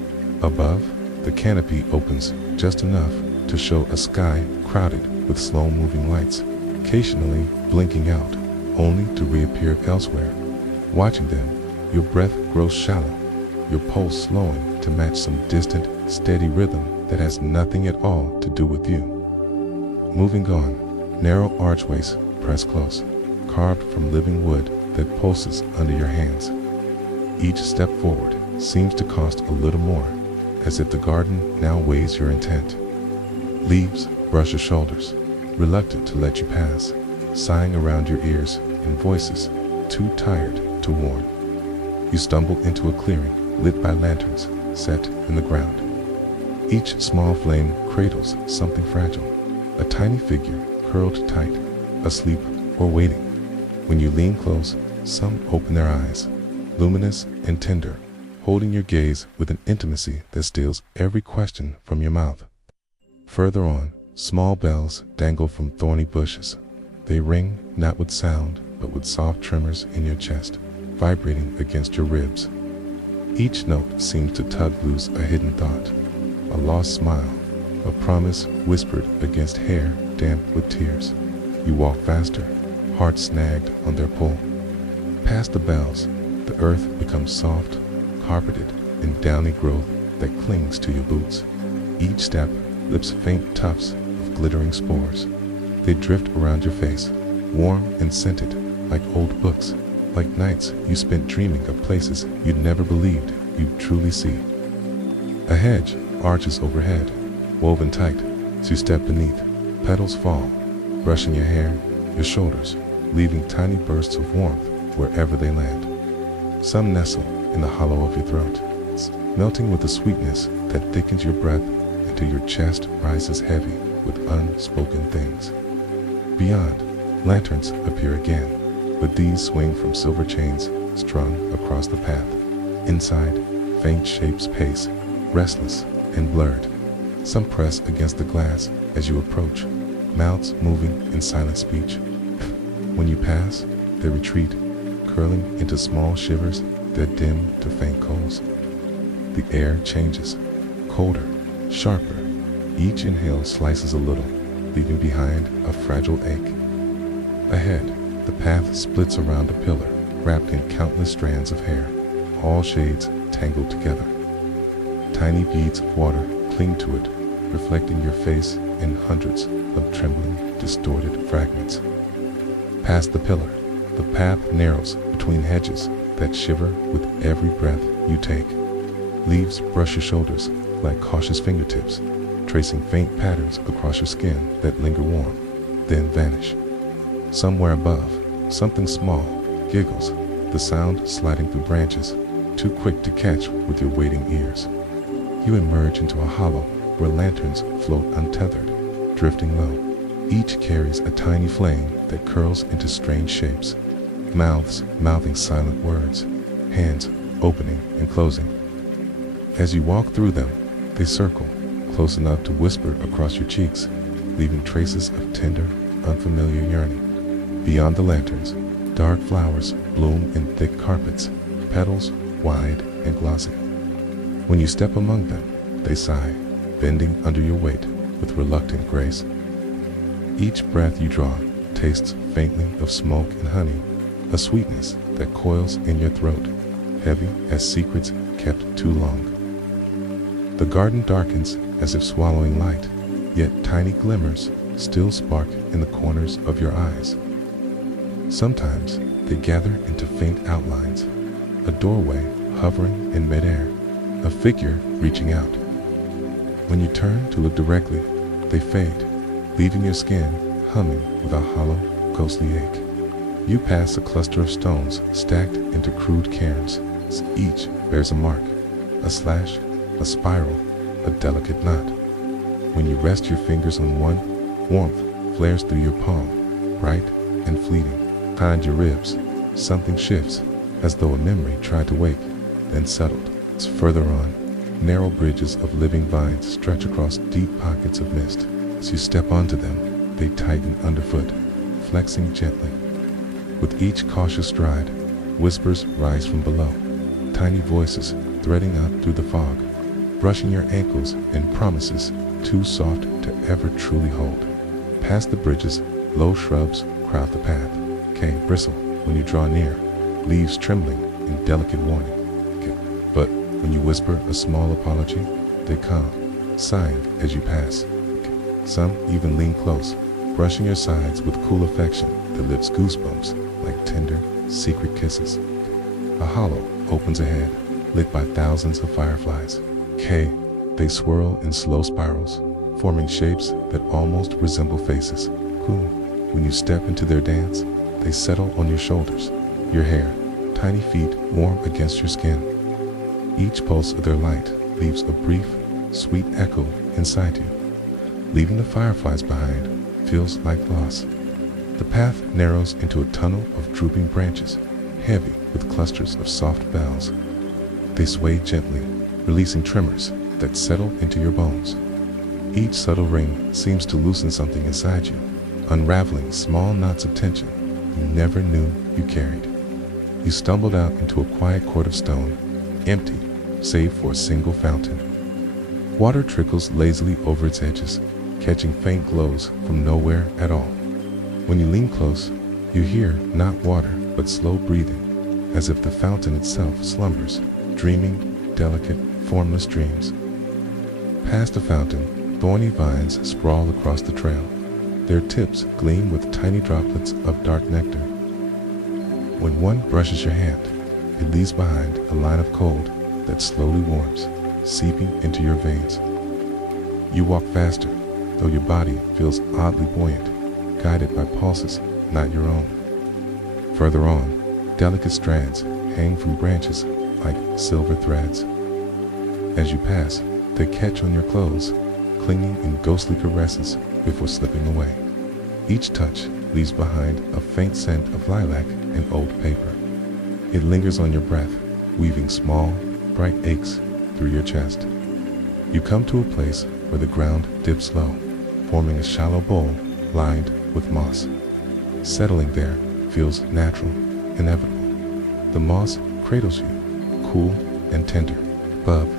Above, the canopy opens just enough to show a sky crowded with slow-moving lights, occasionally blinking out, only to reappear elsewhere. Watching them, your breath grows shallow, your pulse slowing to match some distant, steady rhythm that has nothing at all to do with you. Moving on, narrow archways press close, carved from living wood that pulses under your hands. Each step forward seems to cost a little more, as if the garden now weighs your intent. Leaves brush your shoulders, reluctant to let you pass, sighing around your ears in voices too tired to warn. You stumble into a clearing lit by lanterns set in the ground. Each small flame cradles something fragile, a tiny figure curled tight, asleep or waiting. When you lean close, some open their eyes, luminous and tender, holding your gaze with an intimacy that steals every question from your mouth. Further on, small bells dangle from thorny bushes. They ring not with sound, but with soft tremors in your chest, vibrating against your ribs. Each note seems to tug loose a hidden thought, a lost smile, a promise whispered against hair damp with tears. You walk faster, heart snagged on their pull. Past the bells, the earth becomes soft, carpeted in downy growth that clings to your boots. Each step lifts faint tufts of glittering spores. They drift around your face, warm and scented, like old books, like nights you spent dreaming of places you'd never believed you'd truly see. A hedge arches overhead, woven tight, as you step beneath. Petals fall, brushing your hair, your shoulders, leaving tiny bursts of warmth wherever they land. Some nestle in the hollow of your throat, melting with a sweetness that thickens your breath until your chest rises heavy with unspoken things. Beyond, lanterns appear again, but these swing from silver chains strung across the path. Inside, faint shapes pace, restless and blurred. Some press against the glass as you approach, mouths moving in silent speech. When you pass, they retreat, curling into small shivers that dim to faint coals. The air changes. colder, sharper. Each inhale slices a little, leaving behind a fragile ache. Ahead, the path splits around a pillar, wrapped in countless strands of hair, all shades tangled together. Tiny beads of water cling to it, reflecting your face in hundreds of trembling, distorted fragments. Past the pillar, the path narrows between hedges that shiver with every breath you take. Leaves brush your shoulders like cautious fingertips, tracing faint patterns across your skin that linger warm, then vanish. Somewhere above, something small giggles, the sound sliding through branches, too quick to catch with your waiting ears. You emerge into a hollow where lanterns float untethered, drifting low. Each carries a tiny flame that curls into strange shapes, mouths mouthing silent words, hands opening and closing. As you walk through them, they circle, close enough to whisper across your cheeks, leaving traces of tender, unfamiliar yearning. Beyond the lanterns, dark flowers bloom in thick carpets, petals wide and glossy. When you step among them, they sigh, bending under your weight with reluctant grace. Each breath you draw tastes faintly of smoke and honey, a sweetness that coils in your throat, heavy as secrets kept too long. The garden darkens as if swallowing light, yet tiny glimmers still spark in the corners of your eyes. Sometimes they gather into faint outlines, a doorway hovering in midair, a figure reaching out. When you turn to look directly, they fade, leaving your skin humming with a hollow, ghostly ache. You pass a cluster of stones stacked into crude cairns. Each bears a mark, a slash, a spiral, a delicate knot. When you rest your fingers on one, warmth flares through your palm, bright and fleeting. Behind your ribs, something shifts, as though a memory tried to wake, then settled. Further on, narrow bridges of living vines stretch across deep pockets of mist. As you step onto them, they tighten underfoot, flexing gently. With each cautious stride, whispers rise from below, tiny voices threading up through the fog, brushing your ankles in promises too soft to ever truly hold. Past the bridges, low shrubs crowd the path. Bristle when you draw near, leaves trembling in delicate warning. But when you whisper a small apology, they calm, sighing as you pass. Some even lean close, brushing your sides with cool affection that lifts goosebumps like tender, secret kisses. A hollow opens ahead, lit by thousands of fireflies. They swirl in slow spirals, forming shapes that almost resemble faces. When you step into their dance, they settle on your shoulders, your hair, tiny feet warm against your skin. Each pulse of their light leaves a brief, sweet echo inside you. Leaving the fireflies behind feels like loss. The path narrows into a tunnel of drooping branches, heavy with clusters of soft bells. They sway gently, releasing tremors that settle into your bones. Each subtle ring seems to loosen something inside you, unraveling small knots of tension you never knew you carried. You stumbled out into a quiet court of stone, empty save for a single fountain. Water trickles lazily over its edges, catching faint glows from nowhere at all. When you lean close, you hear not water but slow breathing, as if the fountain itself slumbers, dreaming delicate, formless dreams. Past the fountain, thorny vines sprawl across the trail. Their tips gleam with tiny droplets of dark nectar. When one brushes your hand, it leaves behind a line of cold that slowly warms, seeping into your veins. You walk faster, though your body feels oddly buoyant, guided by pulses not your own. Further on, delicate strands hang from branches like silver threads. As you pass, they catch on your clothes, clinging in ghostly caresses before slipping away. Each touch leaves behind a faint scent of lilac and old paper. It lingers on your breath, weaving small, bright aches through your chest. You come to a place where the ground dips low, forming a shallow bowl lined with moss. Settling there feels natural, inevitable. The moss cradles you, cool and tender. Above,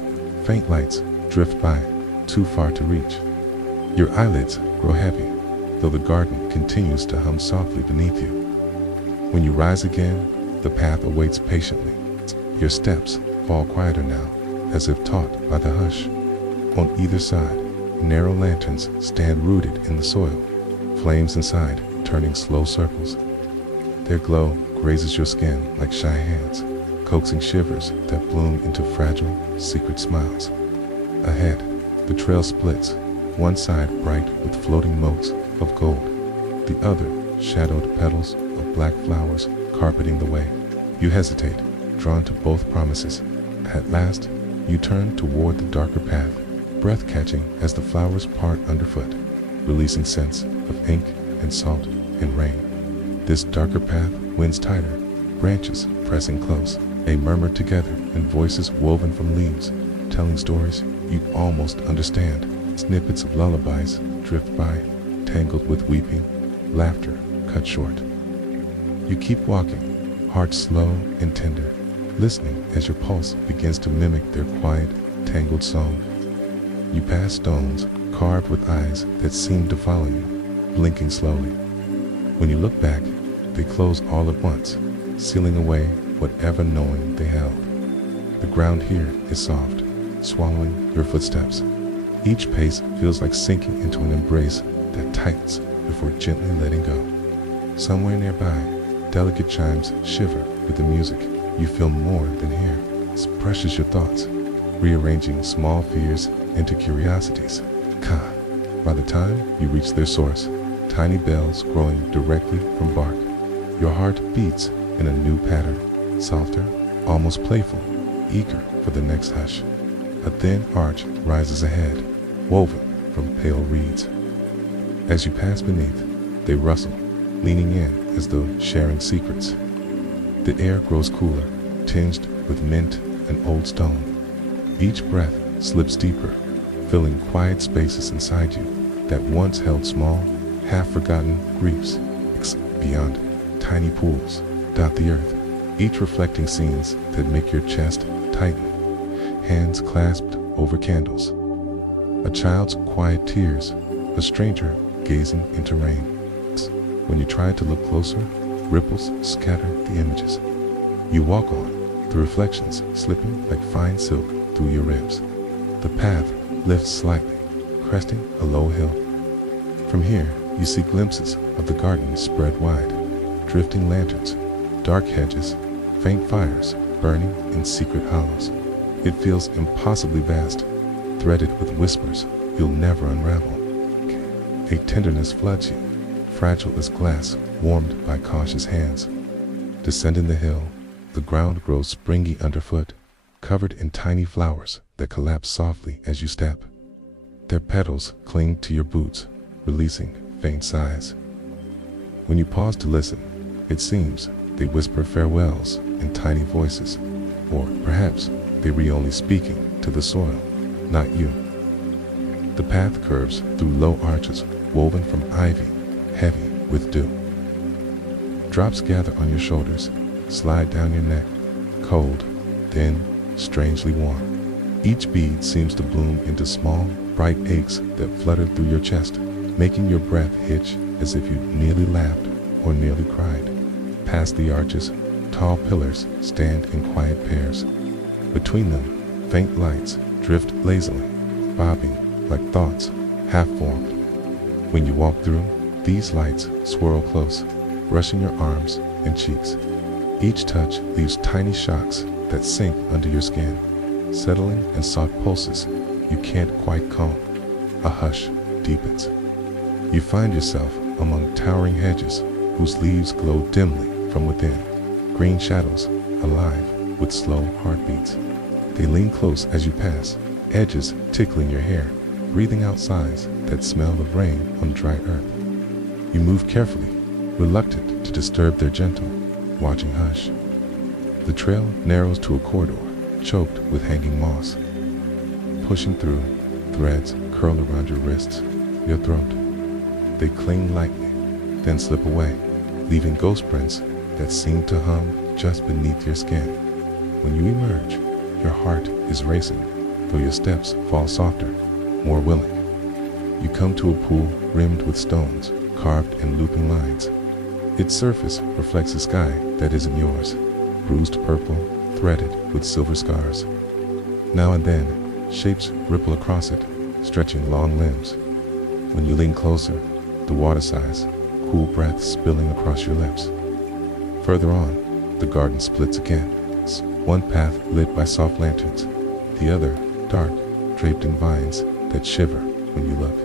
faint lights drift by, too far to reach. Your eyelids grow heavy, though the garden continues to hum softly beneath you. When you rise again, the path awaits patiently. Your steps fall quieter now, as if taught by the hush. On either side, narrow lanterns stand rooted in the soil, flames inside turning slow circles. Their glow grazes your skin like shy hands, coaxing shivers that bloom into fragile, secret smiles. Ahead, the trail splits, one side bright with floating motes of gold, the other shadowed petals of black flowers carpeting the way. You hesitate, drawn to both promises. At last, you turn toward the darker path, breath-catching as the flowers part underfoot, releasing scents of ink and salt and rain. This darker path winds tighter, branches pressing close. They murmur together in voices woven from leaves, telling stories you almost understand. Snippets of lullabies drift by, tangled with weeping, laughter cut short. You keep walking, heart slow and tender, listening as your pulse begins to mimic their quiet, tangled song. You pass stones carved with eyes that seem to follow you, blinking slowly. When you look back, they close all at once, sealing away whatever knowing they held. The ground here is soft, swallowing your footsteps. Each pace feels like sinking into an embrace that tightens before gently letting go. Somewhere nearby, delicate chimes shiver with the music you feel more than hear. It brushes your thoughts, rearranging small fears into curiosities. By the time you reach their source, tiny bells growing directly from bark, your heart beats in a new pattern, softer, almost playful, eager for the next hush. A thin arch rises ahead, woven from pale reeds. As you pass beneath, they rustle, leaning in as though sharing secrets. The air grows cooler, tinged with mint and old stone. Each breath slips deeper, filling quiet spaces inside you that once held small, half-forgotten griefs. Beyond, tiny pools dot the earth, each reflecting scenes that make your chest tighten, hands clasped over candles. A child's quiet tears, a stranger gazing into rain. When you try to look closer, ripples scatter the images. You walk on, the reflections slipping like fine silk through your ribs. The path lifts slightly, cresting a low hill. From here, you see glimpses of the garden spread wide, drifting lanterns, dark hedges, faint fires burning in secret hollows. It feels impossibly vast, threaded with whispers you'll never unravel. A tenderness floods you, fragile as glass warmed by cautious hands. Descending the hill, the ground grows springy underfoot, covered in tiny flowers that collapse softly as you step. Their petals cling to your boots, releasing faint sighs. When you pause to listen, it seems they whisper farewells in tiny voices, or perhaps they were only speaking to the soil, not you. The path curves through low arches woven from ivy, heavy with dew. Drops gather on your shoulders, slide down your neck, cold, thin, strangely warm. Each bead seems to bloom into small, bright aches that flutter through your chest, making your breath hitch as if you nearly laughed or nearly cried. Past the arches, tall pillars stand in quiet pairs. Between them, faint lights drift lazily, bobbing like thoughts half-formed. When you walk through, these lights swirl close, brushing your arms and cheeks. Each touch leaves tiny shocks that sink under your skin, settling in soft pulses you can't quite calm. A hush deepens. You find yourself among towering hedges whose leaves glow dimly from within, green shadows alive with slow heartbeats. They lean close as you pass, edges tickling your hair, breathing out sighs that smell of rain on dry earth. You move carefully, reluctant to disturb their gentle, watching hush. The trail narrows to a corridor, choked with hanging moss. Pushing through, threads curl around your wrists, your throat. They cling lightly, then slip away, leaving ghost prints that seem to hum just beneath your skin. When you emerge, your heart is racing, though your steps fall softer, more willing. You come to a pool rimmed with stones, carved in looping lines. Its surface reflects a sky that isn't yours, bruised purple, threaded with silver scars. Now and then, shapes ripple across it, stretching long limbs. When you lean closer, the water sighs, cool breath spilling across your lips. Further on, the garden splits again. One path lit by soft lanterns, the other dark, draped in vines that shiver when you look.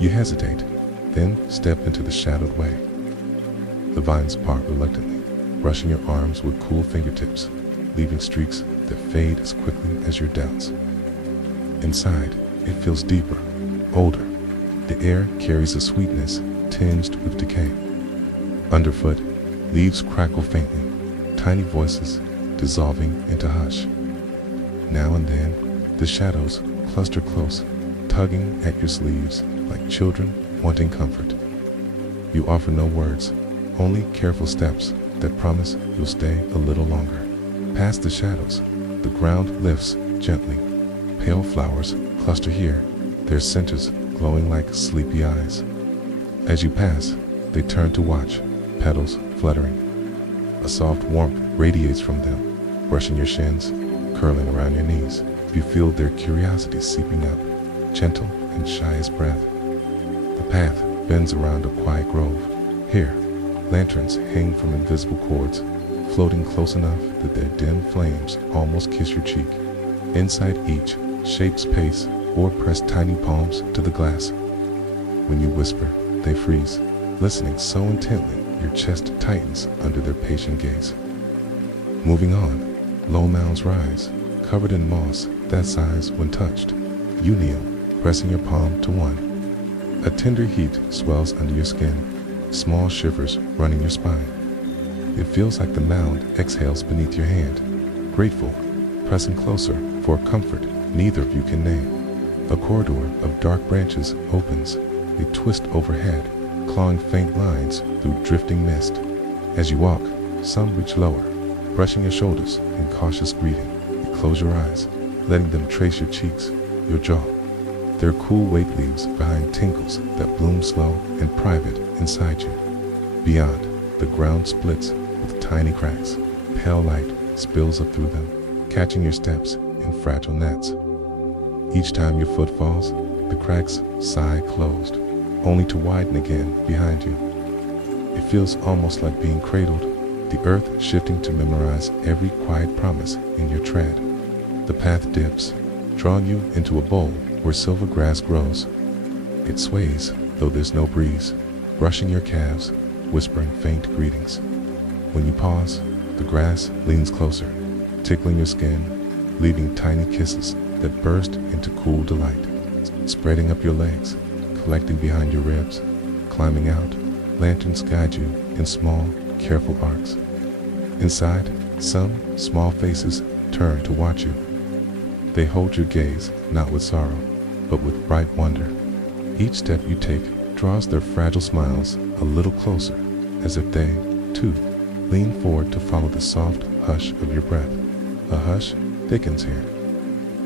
You hesitate, then step into the shadowed way. The vines part reluctantly, brushing your arms with cool fingertips, leaving streaks that fade as quickly as your doubts. Inside, it feels deeper, older. The air carries a sweetness tinged with decay. Underfoot, leaves crackle faintly, tiny voices dissolving into hush. Now and then, the shadows cluster close, tugging at your sleeves like children wanting comfort. You offer no words, only careful steps that promise you'll stay a little longer. Past the shadows, the ground lifts gently. Pale flowers cluster here, their centers glowing like sleepy eyes. As you pass, they turn to watch, petals fluttering. A soft warmth radiates from them, brushing your shins, curling around your knees. You feel their curiosity seeping up, gentle and shy as breath. The path bends around a quiet grove. Here, lanterns hang from invisible cords, floating close enough that their dim flames almost kiss your cheek. Inside each, shapes pace or press tiny palms to the glass. When you whisper, they freeze, listening so intently your chest tightens under their patient gaze. Moving on, low mounds rise, covered in moss that sighs when touched. You kneel, pressing your palm to one. A tender heat swells under your skin, small shivers running your spine. It feels like the mound exhales beneath your hand, grateful, pressing closer for comfort neither of you can name. A corridor of dark branches opens, they twist overhead, clawing faint lines through drifting mist. As you walk, some reach lower, brushing your shoulders in cautious greeting. You close your eyes, letting them trace your cheeks, your jaw. Their cool weight leaves behind tinkles that bloom slow and private inside you. Beyond, the ground splits with tiny cracks. Pale light spills up through them, catching your steps in fragile nets. Each time your foot falls, the cracks sigh closed, only to widen again behind you. It feels almost like being cradled, the earth shifting to memorize every quiet promise in your tread. The path dips, drawing you into a bowl where silver grass grows. It sways, though there's no breeze, brushing your calves, whispering faint greetings. When you pause, the grass leans closer, tickling your skin, leaving tiny kisses that burst into cool delight. Spreading up your legs, collecting behind your ribs, climbing out, lanterns guide you in small, careful arcs. Inside, some small faces turn to watch you. They hold your gaze, not with sorrow, but with bright wonder. Each step you take draws their fragile smiles a little closer, as if they, too, lean forward to follow the soft hush of your breath. A hush thickens here.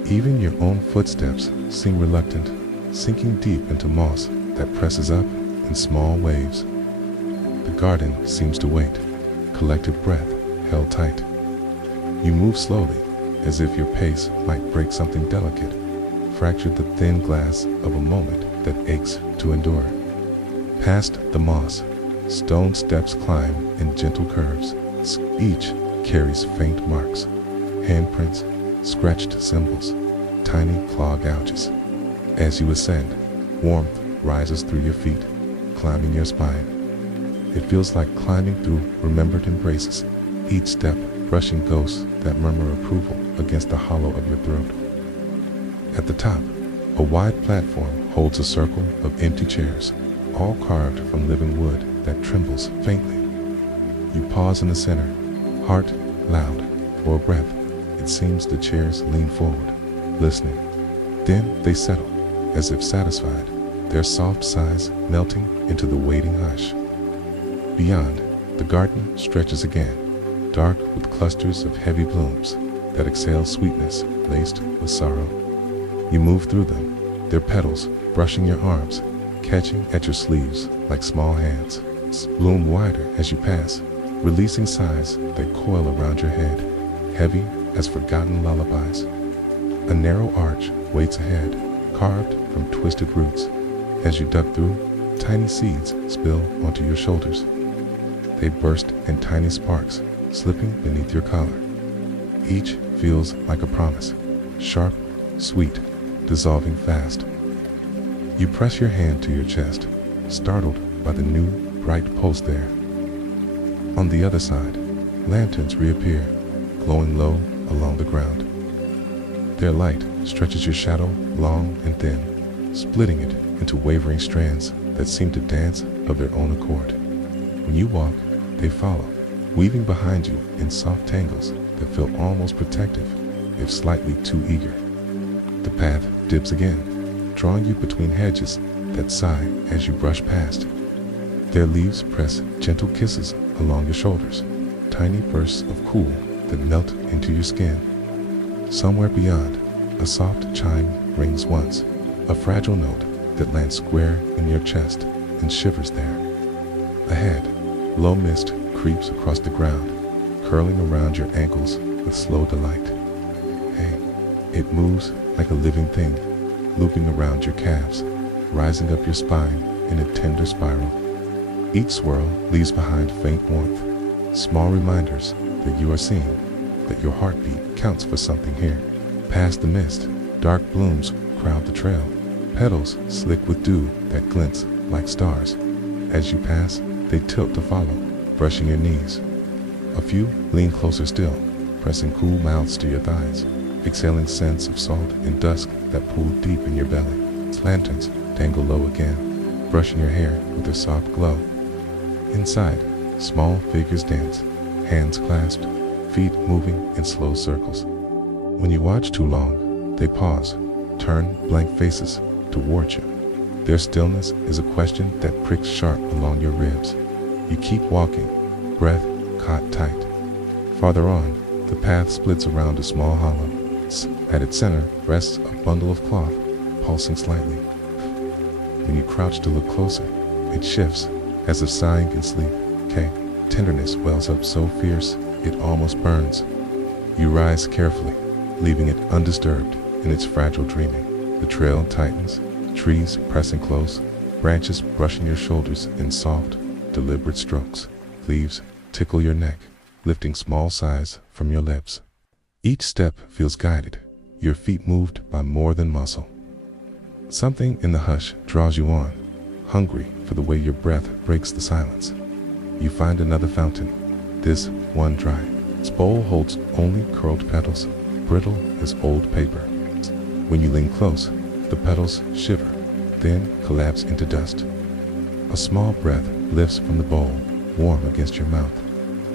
Even your own footsteps seem reluctant, sinking deep into moss that presses up in small waves. The garden seems to wait, collective breath held tight. You move slowly, as if your pace might break something delicate, fracture the thin glass of a moment that aches to endure. Past the moss, stone steps climb in gentle curves. Each carries faint marks, handprints, scratched symbols, tiny claw gouges. As you ascend, warmth rises through your feet, climbing your spine. It feels like climbing through remembered embraces, each step brushing ghosts that murmur approval against the hollow of your throat. At the top, a wide platform holds a circle of empty chairs, all carved from living wood that trembles faintly. You pause in the center, heart loud, for a breath. It seems the chairs lean forward, listening. Then they settle, as if satisfied, their soft sighs melting into the waiting hush. Beyond, the garden stretches again, dark with clusters of heavy blooms that exhale sweetness laced with sorrow. You move through them, their petals brushing your arms, catching at your sleeves like small hands. Bloom wider as you pass, releasing sighs that coil around your head, heavy as forgotten lullabies. A narrow arch waits ahead, carved from twisted roots. As you duck through, tiny seeds spill onto your shoulders. They burst in tiny sparks, slipping beneath your collar. Each feels like a promise, sharp, sweet, dissolving fast. You press your hand to your chest, startled by the new, bright pulse there. On the other side, lanterns reappear, glowing low along the ground. Their light stretches your shadow long and thin, splitting it into wavering strands that seem to dance of their own accord. When you walk, they follow, weaving behind you in soft tangles that feel almost protective, if slightly too eager. The path dips again, drawing you between hedges that sigh as you brush past. Their leaves press gentle kisses along your shoulders, tiny bursts of cool that melt into your skin. Somewhere beyond, a soft chime rings once, a fragile note that lands square in your chest and shivers there. Ahead, low mist creeps across the ground, curling around your ankles with slow delight. Hey, it moves like a living thing, looping around your calves, rising up your spine in a tender spiral. Each swirl leaves behind faint warmth, small reminders that you are seen, that your heartbeat counts for something here. Past the mist, dark blooms crowd the trail, petals slick with dew that glints like stars. As you pass, they tilt to follow, brushing your knees. A few lean closer still, pressing cool mouths to your thighs, exhaling scents of salt and dusk that pool deep in your belly. Lanterns dangle low again, brushing your hair with their soft glow. Inside, small figures dance, hands clasped, feet moving in slow circles. When you watch too long, they pause, turn blank faces toward you. Their stillness is a question that pricks sharp along your ribs. You keep walking, breath caught tight. Farther on, the path splits around a small hollow. At its center rests a bundle of cloth, pulsing slightly. When you crouch to look closer, it shifts, as if sighing in sleep. Tenderness wells up so fierce, it almost burns. You rise carefully, leaving it undisturbed in its fragile dreaming. The trail tightens, trees pressing close, branches brushing your shoulders in soft, deliberate strokes. Leaves tickle your neck, lifting small sighs from your lips. Each step feels guided, your feet moved by more than muscle. Something in the hush draws you on, hungry for the way your breath breaks the silence. You find another fountain, this one dry. Its bowl holds only curled petals, brittle as old paper. When you lean close, the petals shiver, then collapse into dust. A small breath lifts from the bowl, warm against your mouth,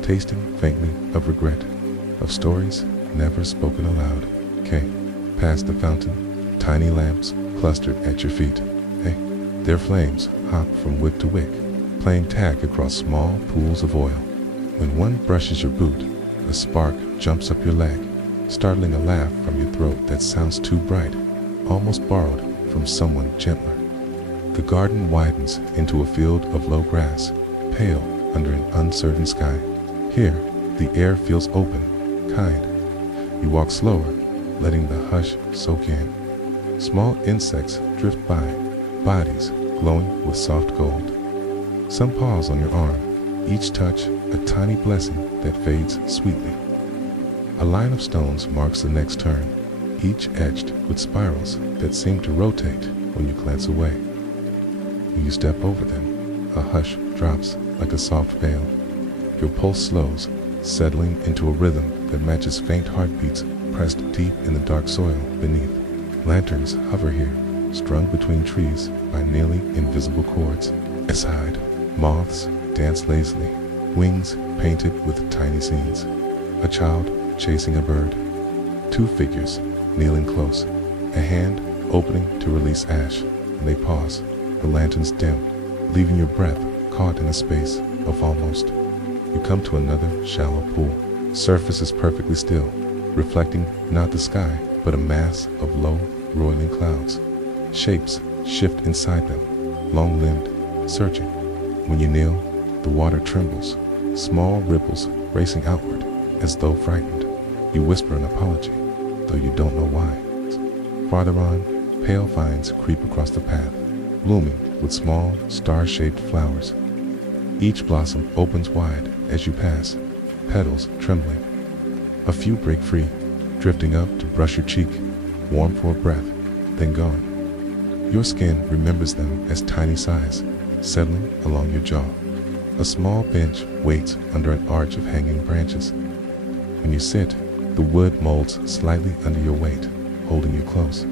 tasting faintly of regret, of stories never spoken aloud. Past the fountain, tiny lamps clustered at your feet. Their flames hop from wick to wick, playing tag across small pools of oil. When one brushes your boot, a spark jumps up your leg, startling a laugh from your throat that sounds too bright, almost borrowed from someone gentler. The garden widens into a field of low grass, pale under an uncertain sky. Here, the air feels open, kind. You walk slower, letting the hush soak in. Small insects drift by, bodies glowing with soft gold. Some pause on your arm, each touch a tiny blessing that fades sweetly. A line of stones marks the next turn, each edged with spirals that seem to rotate when you glance away. When you step over them, a hush drops like a soft veil. Your pulse slows, settling into a rhythm that matches faint heartbeats pressed deep in the dark soil beneath. Lanterns hover here, strung between trees by nearly invisible cords. Aside, moths dance lazily, wings painted with tiny scenes. A child chasing a bird. Two figures kneeling close, a hand opening to release ash, and they pause, the lanterns dim, leaving your breath caught in a space of almost. You come to another shallow pool. Surface is perfectly still, reflecting not the sky, but a mass of low, roiling clouds. Shapes shift inside them, long-limbed, searching. When you kneel, the water trembles, small ripples racing outward as though frightened. You whisper an apology, though you don't know why. Farther on, pale vines creep across the path, blooming with small, star-shaped flowers. Each blossom opens wide as you pass, petals trembling. A few break free, drifting up to brush your cheek, warm for a breath, then gone. Your skin remembers them as tiny sighs, settling along your jaw. A small bench waits under an arch of hanging branches. When you sit, the wood molds slightly under your weight, holding you close.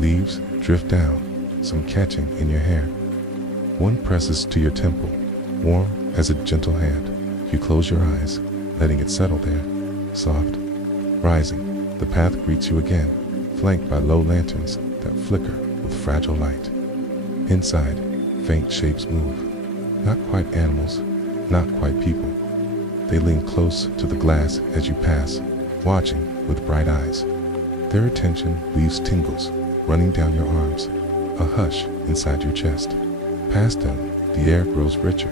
Leaves drift down, some catching in your hair. One presses to your temple, warm as a gentle hand. You close your eyes, letting it settle there, soft. Rising, the path greets you again, flanked by low lanterns that flicker with fragile light. Inside, faint shapes move. Not quite animals, not quite people. They lean close to the glass as you pass, watching with bright eyes. Their attention leaves tingles running down your arms, a hush inside your chest. Past them, the air grows richer,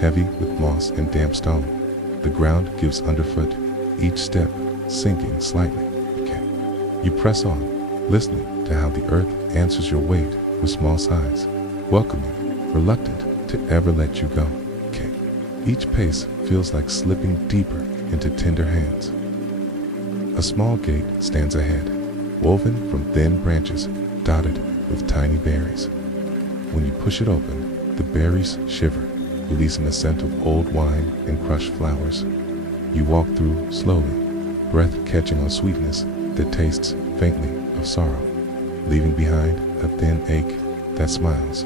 heavy with moss and damp stone. The ground gives underfoot, each step sinking slightly. You press on, listening to how the earth answers your weight with small sighs, welcoming, reluctant to ever let you go. Each pace feels like slipping deeper into tender hands. A small gate stands ahead, woven from thin branches dotted with tiny berries. When you push it open, the berries shiver, releasing a scent of old wine and crushed flowers. You walk through slowly, breath catching on sweetness that tastes faintly of sorrow, leaving behind a thin ache that smiles.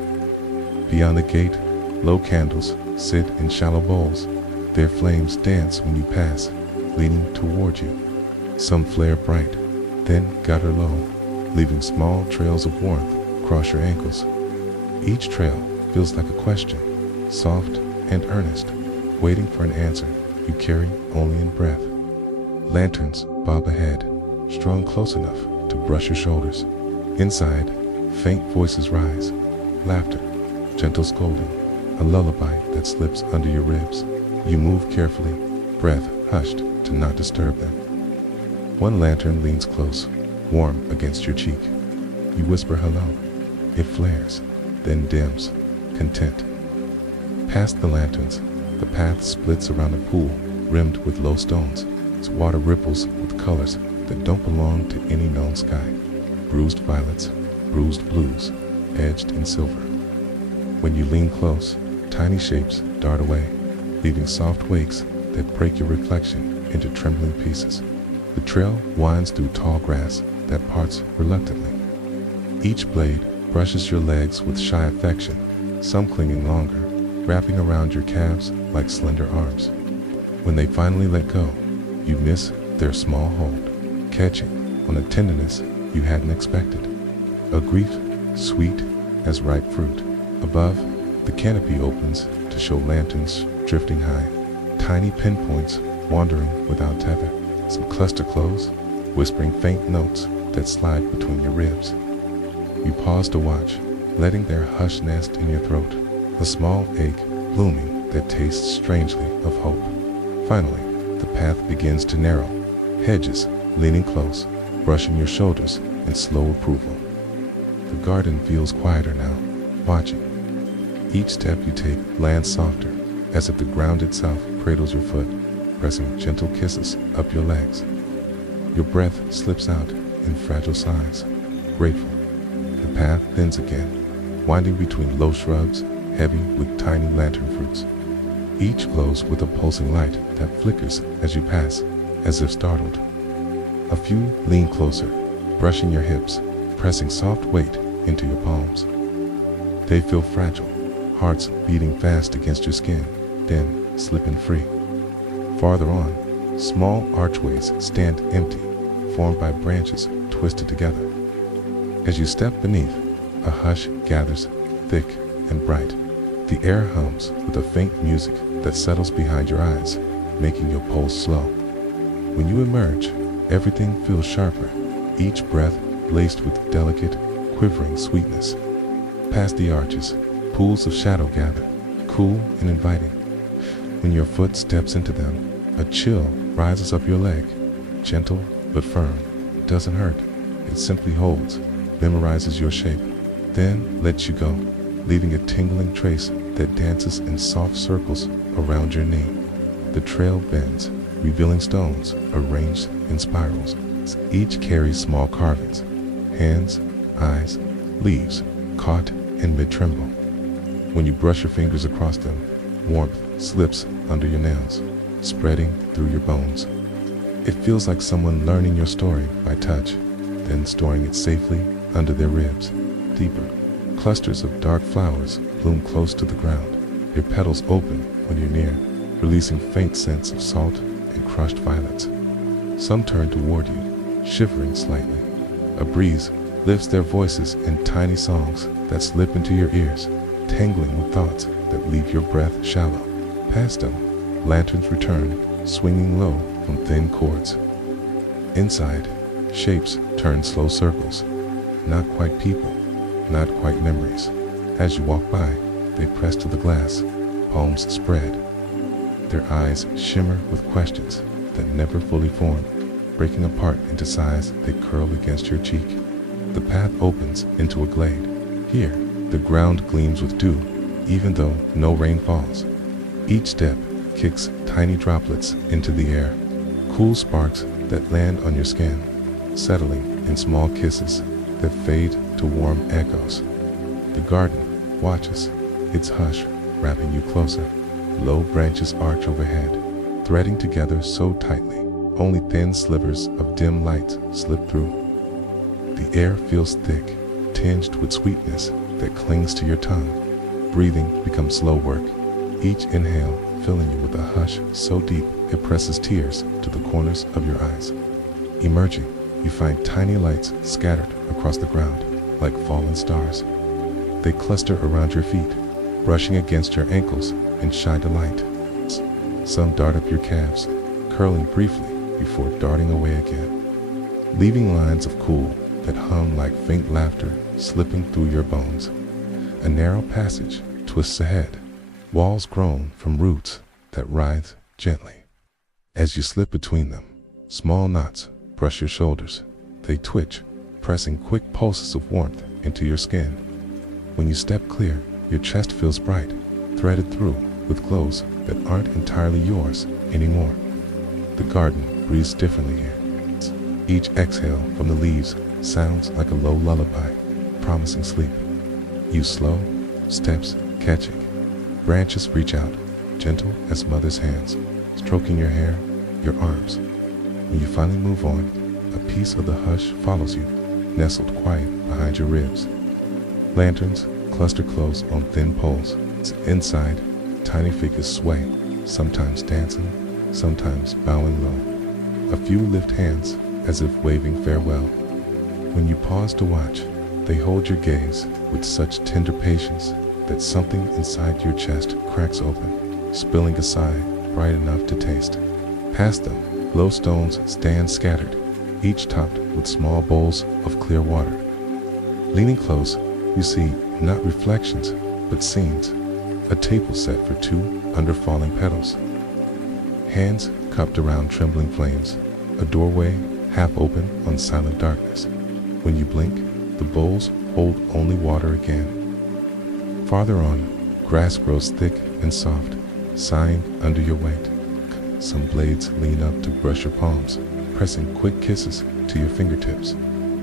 Beyond the gate, low candles sit in shallow bowls. Their flames dance when you pass, leaning toward you. Some flare bright, then gutter low, leaving small trails of warmth across your ankles. Each trail feels like a question, soft and earnest, waiting for an answer you carry only in breath. Lanterns bob ahead, strung close enough to brush your shoulders. Inside, faint voices rise, laughter, gentle scolding, a lullaby that slips under your ribs. You move carefully, breath hushed to not disturb them. One lantern leans close, warm against your cheek. You whisper hello. It flares, then dims, content. Past the lanterns, the path splits around a pool rimmed with low stones. Its water ripples with colors that don't belong to any known sky. Bruised violets, bruised blues, edged in silver. When you lean close, tiny shapes dart away, leaving soft wakes that break your reflection into trembling pieces. The trail winds through tall grass that parts reluctantly. Each blade brushes your legs with shy affection, some clinging longer, wrapping around your calves like slender arms. When they finally let go, you miss their small hold, catching on a tenderness you hadn't expected. A grief sweet as ripe fruit. Above, the canopy opens to show lanterns drifting high, tiny pinpoints wandering without tether. Some cluster close, whispering faint notes that slide between your ribs. You pause to watch, letting their hush nest in your throat, a small ache blooming that tastes strangely of hope. Finally, the path begins to narrow, hedges leaning close, brushing your shoulders in slow approval. The garden feels quieter now, watching. Each step you take lands softer, as if the ground itself cradles your foot, pressing gentle kisses up your legs. Your breath slips out in fragile sighs, grateful. The path thins again, winding between low shrubs, heavy with tiny lantern fruits. Each glows with a pulsing light that flickers as you pass, as if startled. A few lean closer, brushing your hips, pressing soft weight into your palms. They feel fragile, hearts beating fast against your skin, then slipping free. Farther on, small archways stand empty, formed by branches twisted together. As you step beneath, a hush gathers, thick and bright. The air hums with a faint music that settles behind your eyes, making your pulse slow. When you emerge, everything feels sharper, each breath laced with delicate, quivering sweetness. Past the arches, pools of shadow gather, cool and inviting. When your foot steps into them, a chill rises up your leg, gentle but firm. It doesn't hurt, it simply holds, memorizes your shape, then lets you go, leaving a tingling trace that dances in soft circles around your knee. The trail bends, revealing stones arranged in spirals. Each carries small carvings, hands, eyes, leaves, caught in mid-tremble. When you brush your fingers across them, warmth slips under your nails, spreading through your bones. It feels like someone learning your story by touch, then storing it safely under their ribs. Deeper, clusters of dark flowers bloom close to the ground, their petals open when you're near, releasing faint scents of salt and crushed violets. Some turn toward you, shivering slightly. A breeze lifts their voices in tiny songs that slip into your ears, tangling with thoughts that leave your breath shallow. Past them, lanterns return, swinging low from thin cords. Inside, shapes turn slow circles. Not quite people, not quite memories. As you walk by, they press to the glass, palms spread. Their eyes shimmer with questions that never fully form, breaking apart into sighs that curl against your cheek. The path opens into a glade. Here, the ground gleams with dew, even though no rain falls. Each step kicks tiny droplets into the air, cool sparks that land on your skin, settling in small kisses that fade to warm echoes. The garden watches, its hush wrapping you closer. Low branches arch overhead, threading together so tightly, only thin slivers of dim light slip through. The air feels thick, tinged with sweetness that clings to your tongue. Breathing becomes slow work, each inhale filling you with a hush so deep it presses tears to the corners of your eyes. Emerging, you find tiny lights scattered across the ground like fallen stars. They cluster around your feet, brushing against your ankles and shine a light. Some dart up your calves, curling briefly before darting away again, leaving lines of cool that hum like faint laughter slipping through your bones. A narrow passage twists ahead, walls grown from roots that writhe gently. As you slip between them, small knots brush your shoulders. They twitch, pressing quick pulses of warmth into your skin. When you step clear, your chest feels bright, threaded through with glows that aren't entirely yours anymore. The garden breathes differently here. Each exhale from the leaves sounds like a low lullaby, promising sleep. You slow, steps catching. Branches reach out, gentle as mother's hands, stroking your hair, your arms. When you finally move on, a piece of the hush follows you, nestled quiet behind your ribs. Lanterns cluster close on thin poles. Inside, tiny figures sway, sometimes dancing, sometimes bowing low. A few lift hands as if waving farewell. When you pause to watch, they hold your gaze with such tender patience that something inside your chest cracks open, spilling a sigh bright enough to taste. Past them, low stones stand scattered, each topped with small bowls of clear water. Leaning close, you see not reflections, but scenes. A table set for two under falling petals. Hands cupped around trembling flames. A doorway half open on silent darkness. When you blink, the bowls hold only water again. Farther on, grass grows thick and soft, sighing under your weight. Some blades lean up to brush your palms, pressing quick kisses to your fingertips.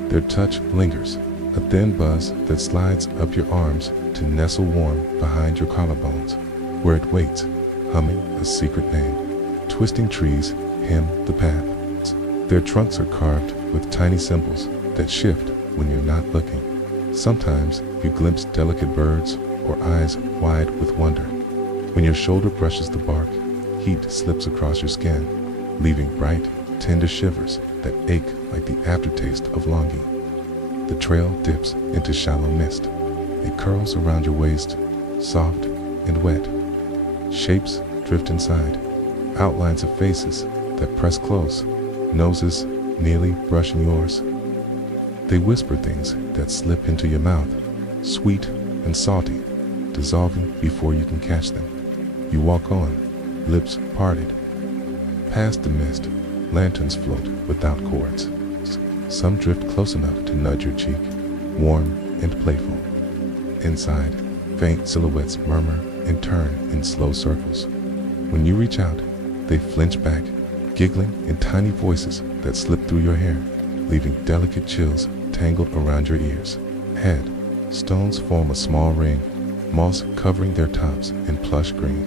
Their touch lingers, a thin buzz that slides up your arms to nestle warm behind your collarbones, where it waits, humming a secret name. Twisting trees hem the path. Their trunks are carved with tiny symbols that shift when you're not looking. Sometimes you glimpse delicate birds or eyes wide with wonder. When your shoulder brushes the bark, heat slips across your skin, leaving bright, tender shivers that ache like the aftertaste of longing. The trail dips into shallow mist. It curls around your waist, soft and wet. Shapes drift inside, outlines of faces that press close, noses nearly brushing yours. They whisper things that slip into your mouth, sweet and salty, dissolving before you can catch them. You walk on, lips parted. Past the mist, lanterns float without cords. Some drift close enough to nudge your cheek, warm and playful. Inside, faint silhouettes murmur and turn in slow circles. When you reach out, they flinch back, giggling in tiny voices that slip through your hair, leaving delicate chills tangled around your ears. Head, stones form a small ring, moss covering their tops in plush green.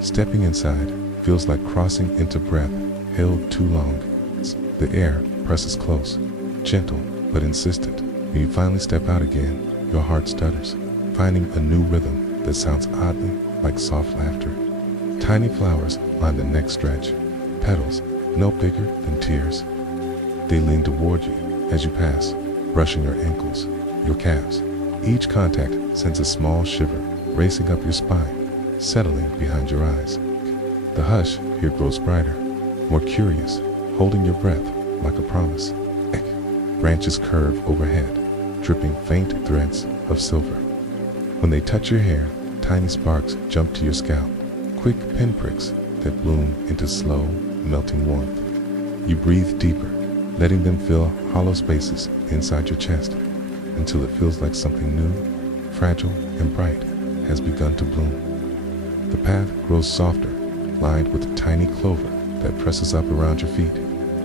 Stepping inside feels like crossing into breath held too long. The air presses close, gentle but insistent. When you finally step out again, your heart stutters, finding a new rhythm that sounds oddly like soft laughter. Tiny flowers line the next stretch, petals no bigger than tears. They lean toward you as you pass, brushing your ankles, your calves. Each contact sends a small shiver racing up your spine, settling behind your eyes. The hush here grows brighter, more curious, holding your breath like a promise. Branches curve overhead, dripping faint threads of silver. When they touch your hair, tiny sparks jump to your scalp, quick pinpricks that bloom into slow, melting warmth. You breathe deeper, letting them fill hollow spaces inside your chest, until it feels like something new, fragile and bright, has begun to bloom. The path grows softer, lined with tiny clover that presses up around your feet,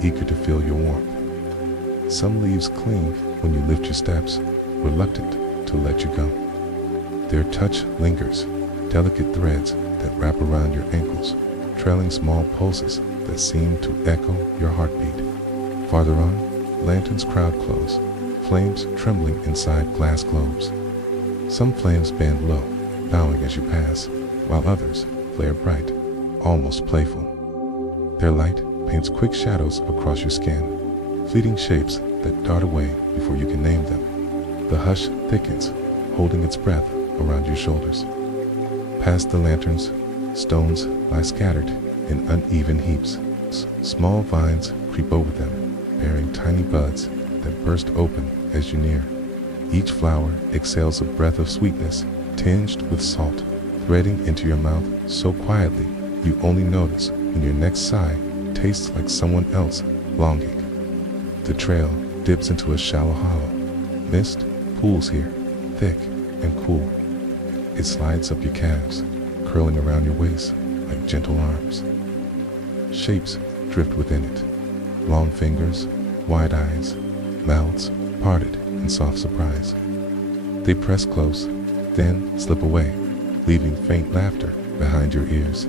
eager to feel your warmth. Some leaves cling when you lift your steps, reluctant to let you go. Their touch lingers, delicate threads that wrap around your ankles, trailing small pulses that seem to echo your heartbeat. Farther on, lanterns crowd close, flames trembling inside glass globes. Some flames bend low, bowing as you pass, while others flare bright, almost playful. Their light paints quick shadows across your skin, fleeting shapes that dart away before you can name them. The hush thickens, holding its breath around your shoulders. Past the lanterns, stones lie scattered in uneven heaps. Small vines creep over them, bearing tiny buds that burst open as you near. Each flower exhales a breath of sweetness, tinged with salt, threading into your mouth so quietly you only notice when your next sigh tastes like someone else longing. The trail dips into a shallow hollow. Mist pools here, thick and cool. It slides up your calves, curling around your waist like gentle arms. Shapes drift within it. Long fingers, wide eyes, mouths parted in soft surprise. They press close, then slip away, leaving faint laughter behind your ears.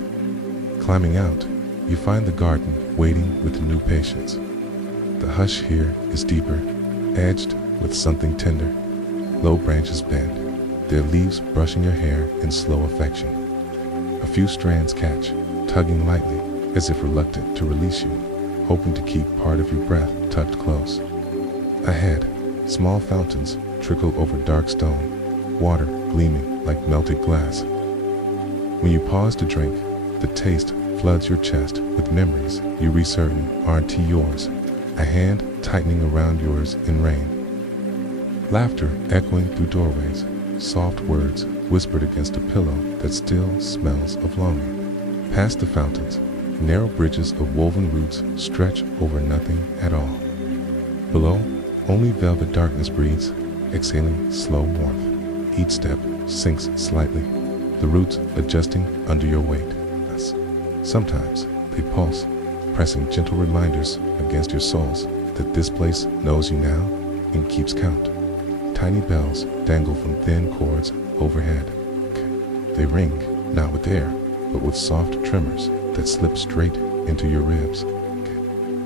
Climbing out, you find the garden waiting with new patience. The hush here is deeper, edged with something tender. Low branches bend, their leaves brushing your hair in slow affection. A few strands catch, tugging lightly as if reluctant to release you, hoping to keep part of your breath tucked close. Ahead, small fountains trickle over dark stone, water gleaming like melted glass. When you pause to drink, the taste floods your chest with memories you recertain aren't yours, a hand tightening around yours in rain. Laughter echoing through doorways, soft words whispered against a pillow that still smells of longing. Past the fountains, narrow bridges of woven roots stretch over nothing at all. Below, only velvet darkness breathes, exhaling slow warmth. Each step sinks slightly, the roots adjusting under your weight. Sometimes they pulse, pressing gentle reminders against your soles that this place knows you now and keeps count. Tiny bells dangle from thin cords overhead. They ring, not with air, but with soft tremors that slip straight into your ribs.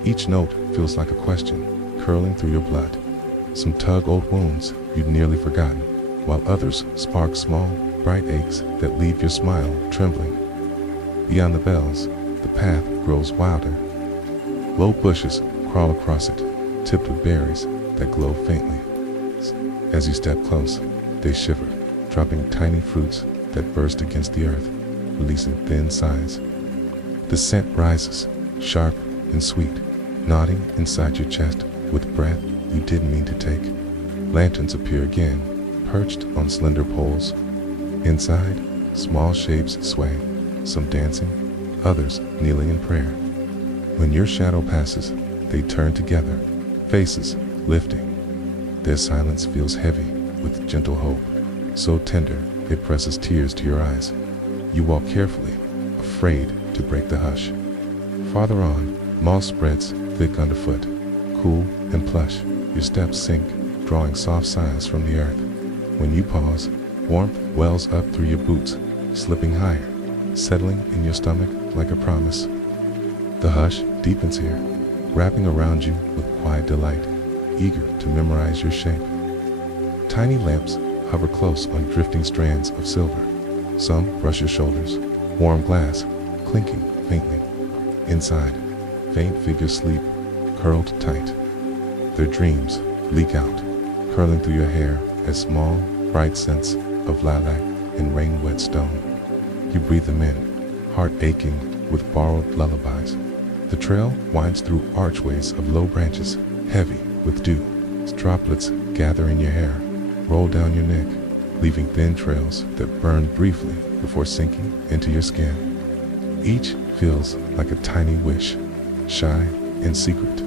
Each note feels like a question, curling through your blood. Some tug old wounds you'd nearly forgotten, while others spark small, bright aches that leave your smile trembling. Beyond the bells, the path grows wilder. Low bushes crawl across it, tipped with berries that glow faintly. As you step close, they shiver, dropping tiny fruits that burst against the earth, releasing thin sighs. The scent rises, sharp and sweet, nodding inside your chest with breath you didn't mean to take. Lanterns appear again, perched on slender poles. Inside, small shapes sway, some dancing, others kneeling in prayer. When your shadow passes, they turn together, faces lifting. Their silence feels heavy with gentle hope, so tender it presses tears to your eyes. You walk carefully, afraid to break the hush. Farther on, moss spreads thick underfoot, cool and plush. Your steps sink, drawing soft sighs from the earth. When you pause, warmth wells up through your boots, slipping higher, settling in your stomach like a promise. The hush deepens here, wrapping around you with quiet delight, eager to memorize your shape. Tiny lamps hover close on drifting strands of silver. Some brush your shoulders, warm glass clinking faintly. Inside, faint figures sleep, curled tight. Their dreams leak out, curling through your hair as small, bright scents of lilac and rain-wet stone. You breathe them in, heart aching with borrowed lullabies. The trail winds through archways of low branches, heavy with dew. Droplets gather in your hair, roll down your neck, leaving thin trails that burn briefly before sinking into your skin. Each feels like a tiny wish, shy and secret.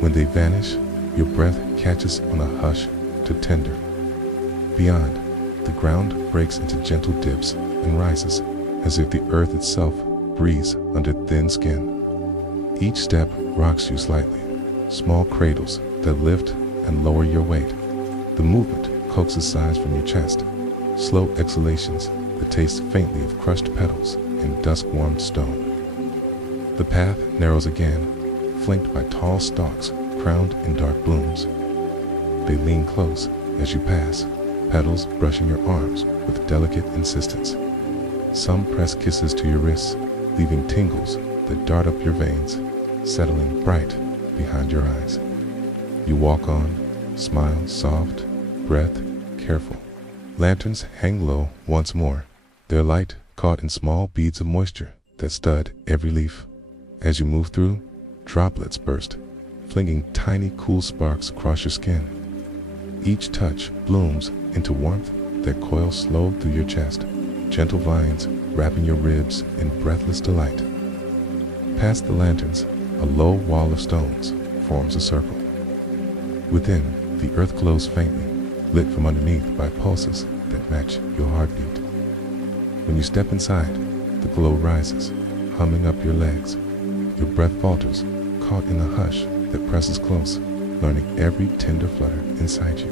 When they vanish, your breath catches on a hush to tender. Beyond, the ground breaks into gentle dips and rises, as if the earth itself breathes under thin skin. Each step rocks you slightly, small cradles that lift and lower your weight. The movement coaxes sighs from your chest, slow exhalations that taste faintly of crushed petals and dusk-warmed stone. The path narrows again, flanked by tall stalks crowned in dark blooms. They lean close as you pass, petals brushing your arms with delicate insistence. Some press kisses to your wrists, leaving tingles that dart up your veins, settling bright behind your eyes. You walk on, smile soft, breath careful. Lanterns hang low once more, their light caught in small beads of moisture that stud every leaf. As you move through, droplets burst, flinging tiny cool sparks across your skin. Each touch blooms into warmth that coils slow through your chest, gentle vines wrapping your ribs in breathless delight. Past the lanterns, a low wall of stones forms a circle. Within, the earth glows faintly, lit from underneath by pulses that match your heartbeat. When you step inside, the glow rises, humming up your legs. Your breath falters, caught in a hush that presses close, learning every tender flutter inside you.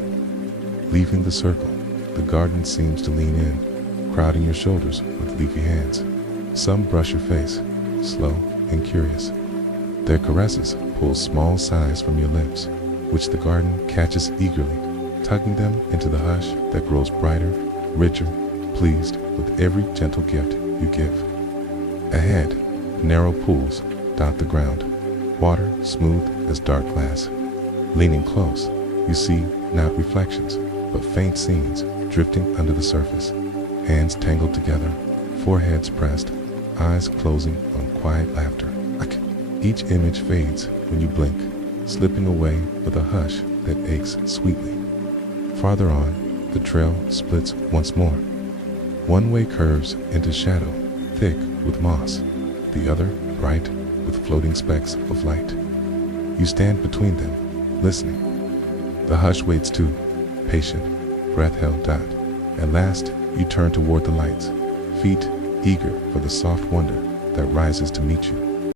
Leaving the circle, the garden seems to lean in, crowding your shoulders with leafy hands. Some brush your face, slow and curious. Their caresses pull small sighs from your lips, which the garden catches eagerly, tugging them into the hush that grows brighter, richer, pleased with every gentle gift you give. Ahead, narrow pools dot the ground, water smooth as dark glass. Leaning close, you see not reflections, but faint scenes drifting under the surface. Hands tangled together, foreheads pressed, eyes closing on quiet laughter. Each image fades when you blink, slipping away with a hush that aches sweetly. Farther on, the trail splits once more. One way curves into shadow, thick with moss, the other bright with floating specks of light. You stand between them, listening. The hush waits too, patient, breath held tight. At last, you turn toward the lights, feet eager for the soft wonder that rises to meet you.